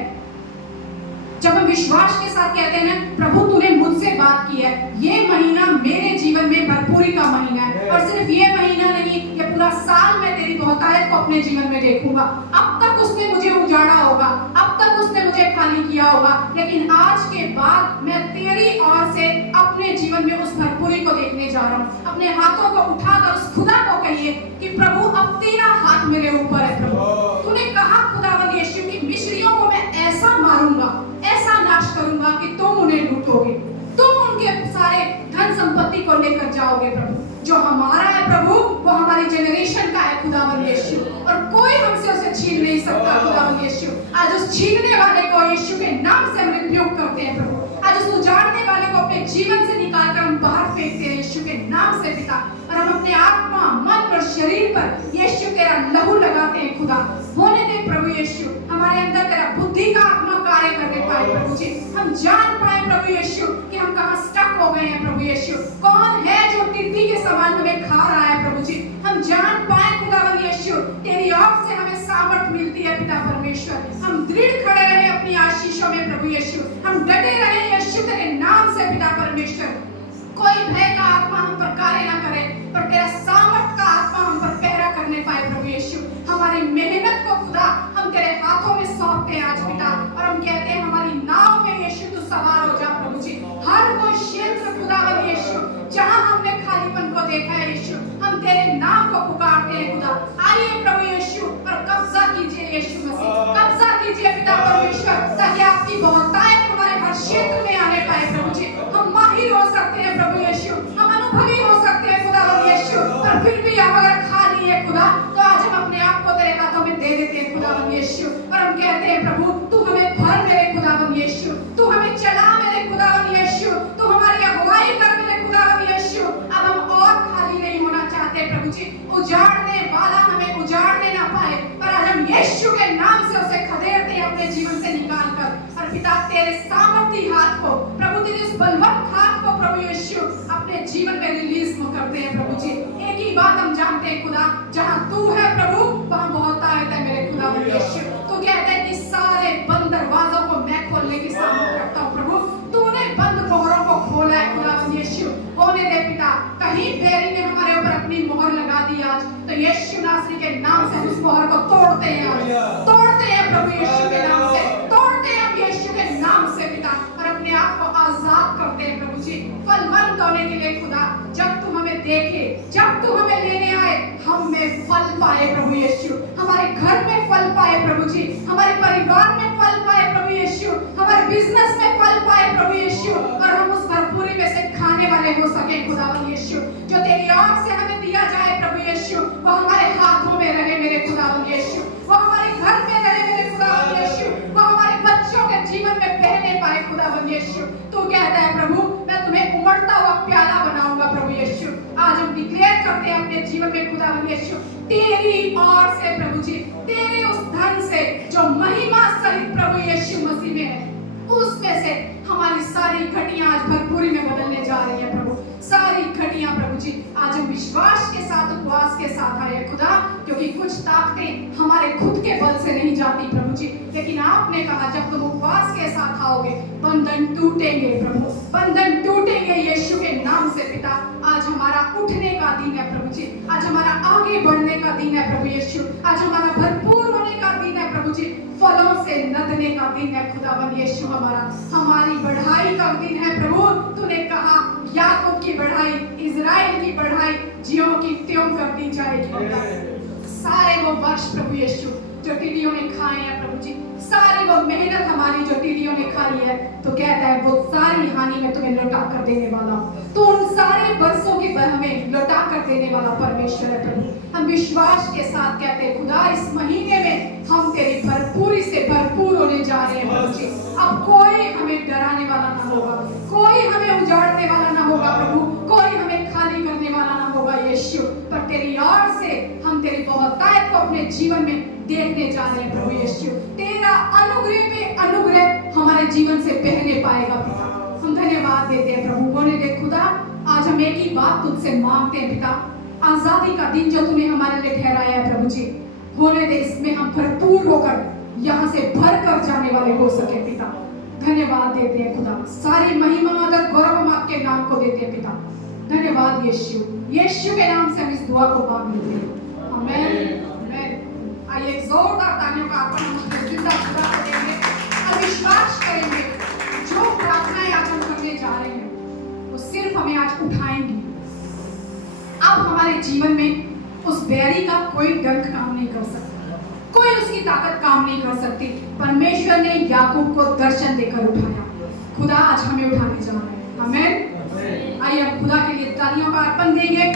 जब हम विश्वास के साथ कहते हैं ना प्रभु तूने मुझसे बात की है, ये महीना मेरे जीवन में भरपूरी का महीना है, और सिर्फ ये महीना नहीं, ये पूरा साल मैं तेरी बहुतायत को अपने जीवन में देखूंगा। अब तक उसने मुझे उजाड़ा होगा, अब तक उसने मुझे खाली किया होगा, लेकिन आज के बाद मैं तेरी ओर से अपने जीवन में उस भरपूरी को देखने जा रहा हूँ। अपने हाथों को उठाकर उस खुदा को कहिए कि प्रभु अब तेरा हाथ मेरे ऊपर है। प्रभु तूने कहा खुदावंद यीशु की मिस्रियों को मैं ऐसा मारूंगा, ऐसा नाश करूंगा कि तुम उन्हें लूटोगे, तुम उनके सारे धन संपत्ति को लेकर जाओगे। प्रभु जो हमारा है प्रभु वो हमारी जनरेशन का है खुदावंद यीशु, और कोई हमसे उसे छीन नहीं सकता खुदावंद यीशु। आज उस छीनने वाले को यीशु के नाम से हम रिप्यूक करते हैं प्रभु। आज उस उजाड़ने वाले को अपने जीवन से निकालकर हम बाहर फेंकते हैं यीशु के नाम से पिता, और हम अपने आत्मा, मन और शरीर पर यीशु तेरा लहू लगाते हैं खुदा। होने दे प्रभु यीशु, हमारे अंदर तेरा बुद्धि का आत्मा कार्य करने पाए प्रभु जी। हम जान पाए प्रभु यीशु कि हम कहाँ स्टक हो गए हैं प्रभु यीशु। कौन है जो टिड्डी के समान हमें खा रहा है प्रभु जी। हम जान पाए खुदावंद यीशु तेरी ओर से हमें सामर्थ मिलती है पिता परमेश्वर। हम दृढ़ खड़े रहे अपनी आशीषों में प्रभु यीशु, हम डटे रहे यीशु तेरे नाम से पिता परमेश्वर। कोई भय का आत्मा हम पर कार्य ना करे, पर तेरा सामर्थ का आत्मा हम पर पहरा करने पाए प्रभु यीशु। हमारी मेहनत को खुदा हम तेरे हाथों में सौंपते हैं आज पिता, और हम कहते हैं हमारी नाव में यीशु तू सवार हो जा प्रभु जी। हर वो क्षेत्र खुदावंद यीशु जहां हमने खालीपन को देखा है यीशु, हम तेरे नाम को पुकारते हैं खुदा। आइए प्रभु यीशु पर कब्जा कीजिए यीशु मसीह। फिर भी हम अगर खाली है खुदा, तो आज हम अपने आप को तेरे हाथों में दे देते हैं खुदावन यीशु, और हम कहते हैं प्रभु तू हमें भर मेरे खुदावन यीशु, तू हमें चला मेरे खुदावन यीशु, तू हमारी अगुवाई कर मेरे खुदावन यीशु। अब हम और खाली नहीं होना चाहते प्रभु जी, उजाड़ने वाला हमें उजाड़ने ना पाए, पर आज हम यीशु के नाम से उसे खदेड़ते हैं अपने जीवन से निकाल कर, और पिता तेरे सामर्थी हाथ को प्रभु, तेरे इस बलवंत हाथ को प्रभु यीशु अपने जीवन में रिलीज करते हैं प्रभु जी। एक ही बात हम जानते हैं खुदा, जहां तू है प्रभु वहां बहुत ताकत है मेरे खुदा यीशु। तू कहते हैं कि सारे बंद दरवाजों को मैं खोलने की सामर्थ रखता हूं प्रभु, तूने बंद मोहरों को खोला है खुदा यीशु। होने दे पिता, कहीं बैरी ने हमारे ऊपर अपनी मोहर लगा दी आज, तो यीशु नासरी के नाम से उस मोहर को तोड़ते हैं आज, तोड़ते हैं प्रभु यीशु के नाम से, तोड़ते हैं हम यीशु के नाम से पिता, और अपने आप को आजाद करते हैं प्रभु जी फलवंत होने के लिए खुदा। जब तू हमें देखे, जब तू हमें लेने आए, हम में फल पाए प्रभु यीशु, हमारे घर में फल पाए प्रभु जी, हमारे परिवार में फल पाए प्रभु यीशु, हमारे बिजनेस में फल पाए प्रभु यीशु, और हम उस भरपूरी में से खाने वाले हो सके खुदावन यीशु। जो तेरी ओर से हमें दिया जाए प्रभु यीशु, वो हमारे हाथों में रहे मेरे खुदावन यीशु, वो हमारे घर में रहे मेरे खुदावन यीशु, वो हमारे बच्चों के जीवन में बहने पाए खुदावन यीशु। तू कहता है प्रभु मैं तुम्हें उमड़ता हुआ प्याला बनाऊंगा प्रभु यीशु। आज हम डिक्लेयर करते हैं अपने जीवन में खुदावन यीशु, तेरी ओर से प्रभु जी, तेरे उस धन से जो महिमा सहित प्रभु यीशु मसीह में है, उसमें से हमारी सारी घटियां आज भरपूरी में बदलने जा रही है प्रभु, सारी घटियां प्रभु जी। आज हम विश्वास के साथ, उपवास के साथ आए खुदा, क्योंकि कुछ ताकतें हमारे खुद के बल से नहीं जाती प्रभु जी, लेकिन आपने कहा जब तुम उपवास के साथ आओगे बंधन टूटेंगे प्रभु, बंधन टूटेंगे यीशु के नाम से पिता। आज हमारा उठने का दिन है प्रभु जी, आज हमारा आगे बढ़ने का दिन है प्रभु यीशु, आज हमारा भरपूर होने का दिन है प्रभु जी, फलों से नदने का दिन है खुदावन यीशु, हमारी बढ़ाई का दिन है प्रभु। तूने कहा याकूब की बढ़ाई, इजराइल की बढ़ाई ज्यों की त्यों कर दी जाएगी। सारे वो वर्ष प्रभु यीशु जो टिड्डियों ने खाए हैं प्रभु जी, सारी वो मेहनत हमारी जो टिड्डियों ने खाई है, तो कहता है वो सारी हानि में तुम्हें लौटा कर देने वाला, तो उन सारे वर्षों की हमें लौटा कर देने वाला परमेश्वर है प्रभु। हम विश्वास के साथ कहते हैं खुदा इस महीने में हम तेरी भरपूरी से भरपूर होने जा रहे हैं प्रभु जी। अब कोई हमें डराने वाला ना होगा, कोई हमें उजाड़ने वाला ना होगा प्रभु, कोई हमें खाली करने वाला ना होगा यीशु, पर तेरी ओर से हम तेरी बहुतायत को अपने जीवन में देखने जा रहे हैं प्रभु यीशु। तेरा अनुग्रह पे अनुग्रह हमारे जीवन से बहने पाएगा पिता। हम धन्यवाद देते हैं प्रभु। होने दे खुदा, आज हम एक ही बात तुझसे मांगते हैं पिता, आजादी का दिन जो तूने हमारे लिए ठहराया है प्रभु जी, होने दे इसमें हम भरपूर होकर यहाँ से भर कर जाने वाले हो सके पिता। धन्यवाद देते हैं खुदा, सारी महिमा और गौरव हम आपके नाम को देते हैं पिता। धन्यवाद यीशु, यीशु के नाम से हम इस दुआ को मांग लेते हैं, आमीन। आइए जोरदार तालियों का अर्पण हम जिंदा खुदा को देंगे और विश्वास करेंगे जो प्रार्थनाएं आज हम करने जा रहे हैं वो सिर्फ हमें आज उठाएंगी। अब हमारे जीवन में उस बैरी का कोई डंक काम नहीं कर सकता, कोई उसकी ताकत काम नहीं कर सकती। परमेश्वर ने याकूब को दर्शन देकर उठाया, खुदा आज हमें उठाने जा रहे हैं, आमीन। आइए अब खुदा के लिए तालियों का अर्पण देंगे।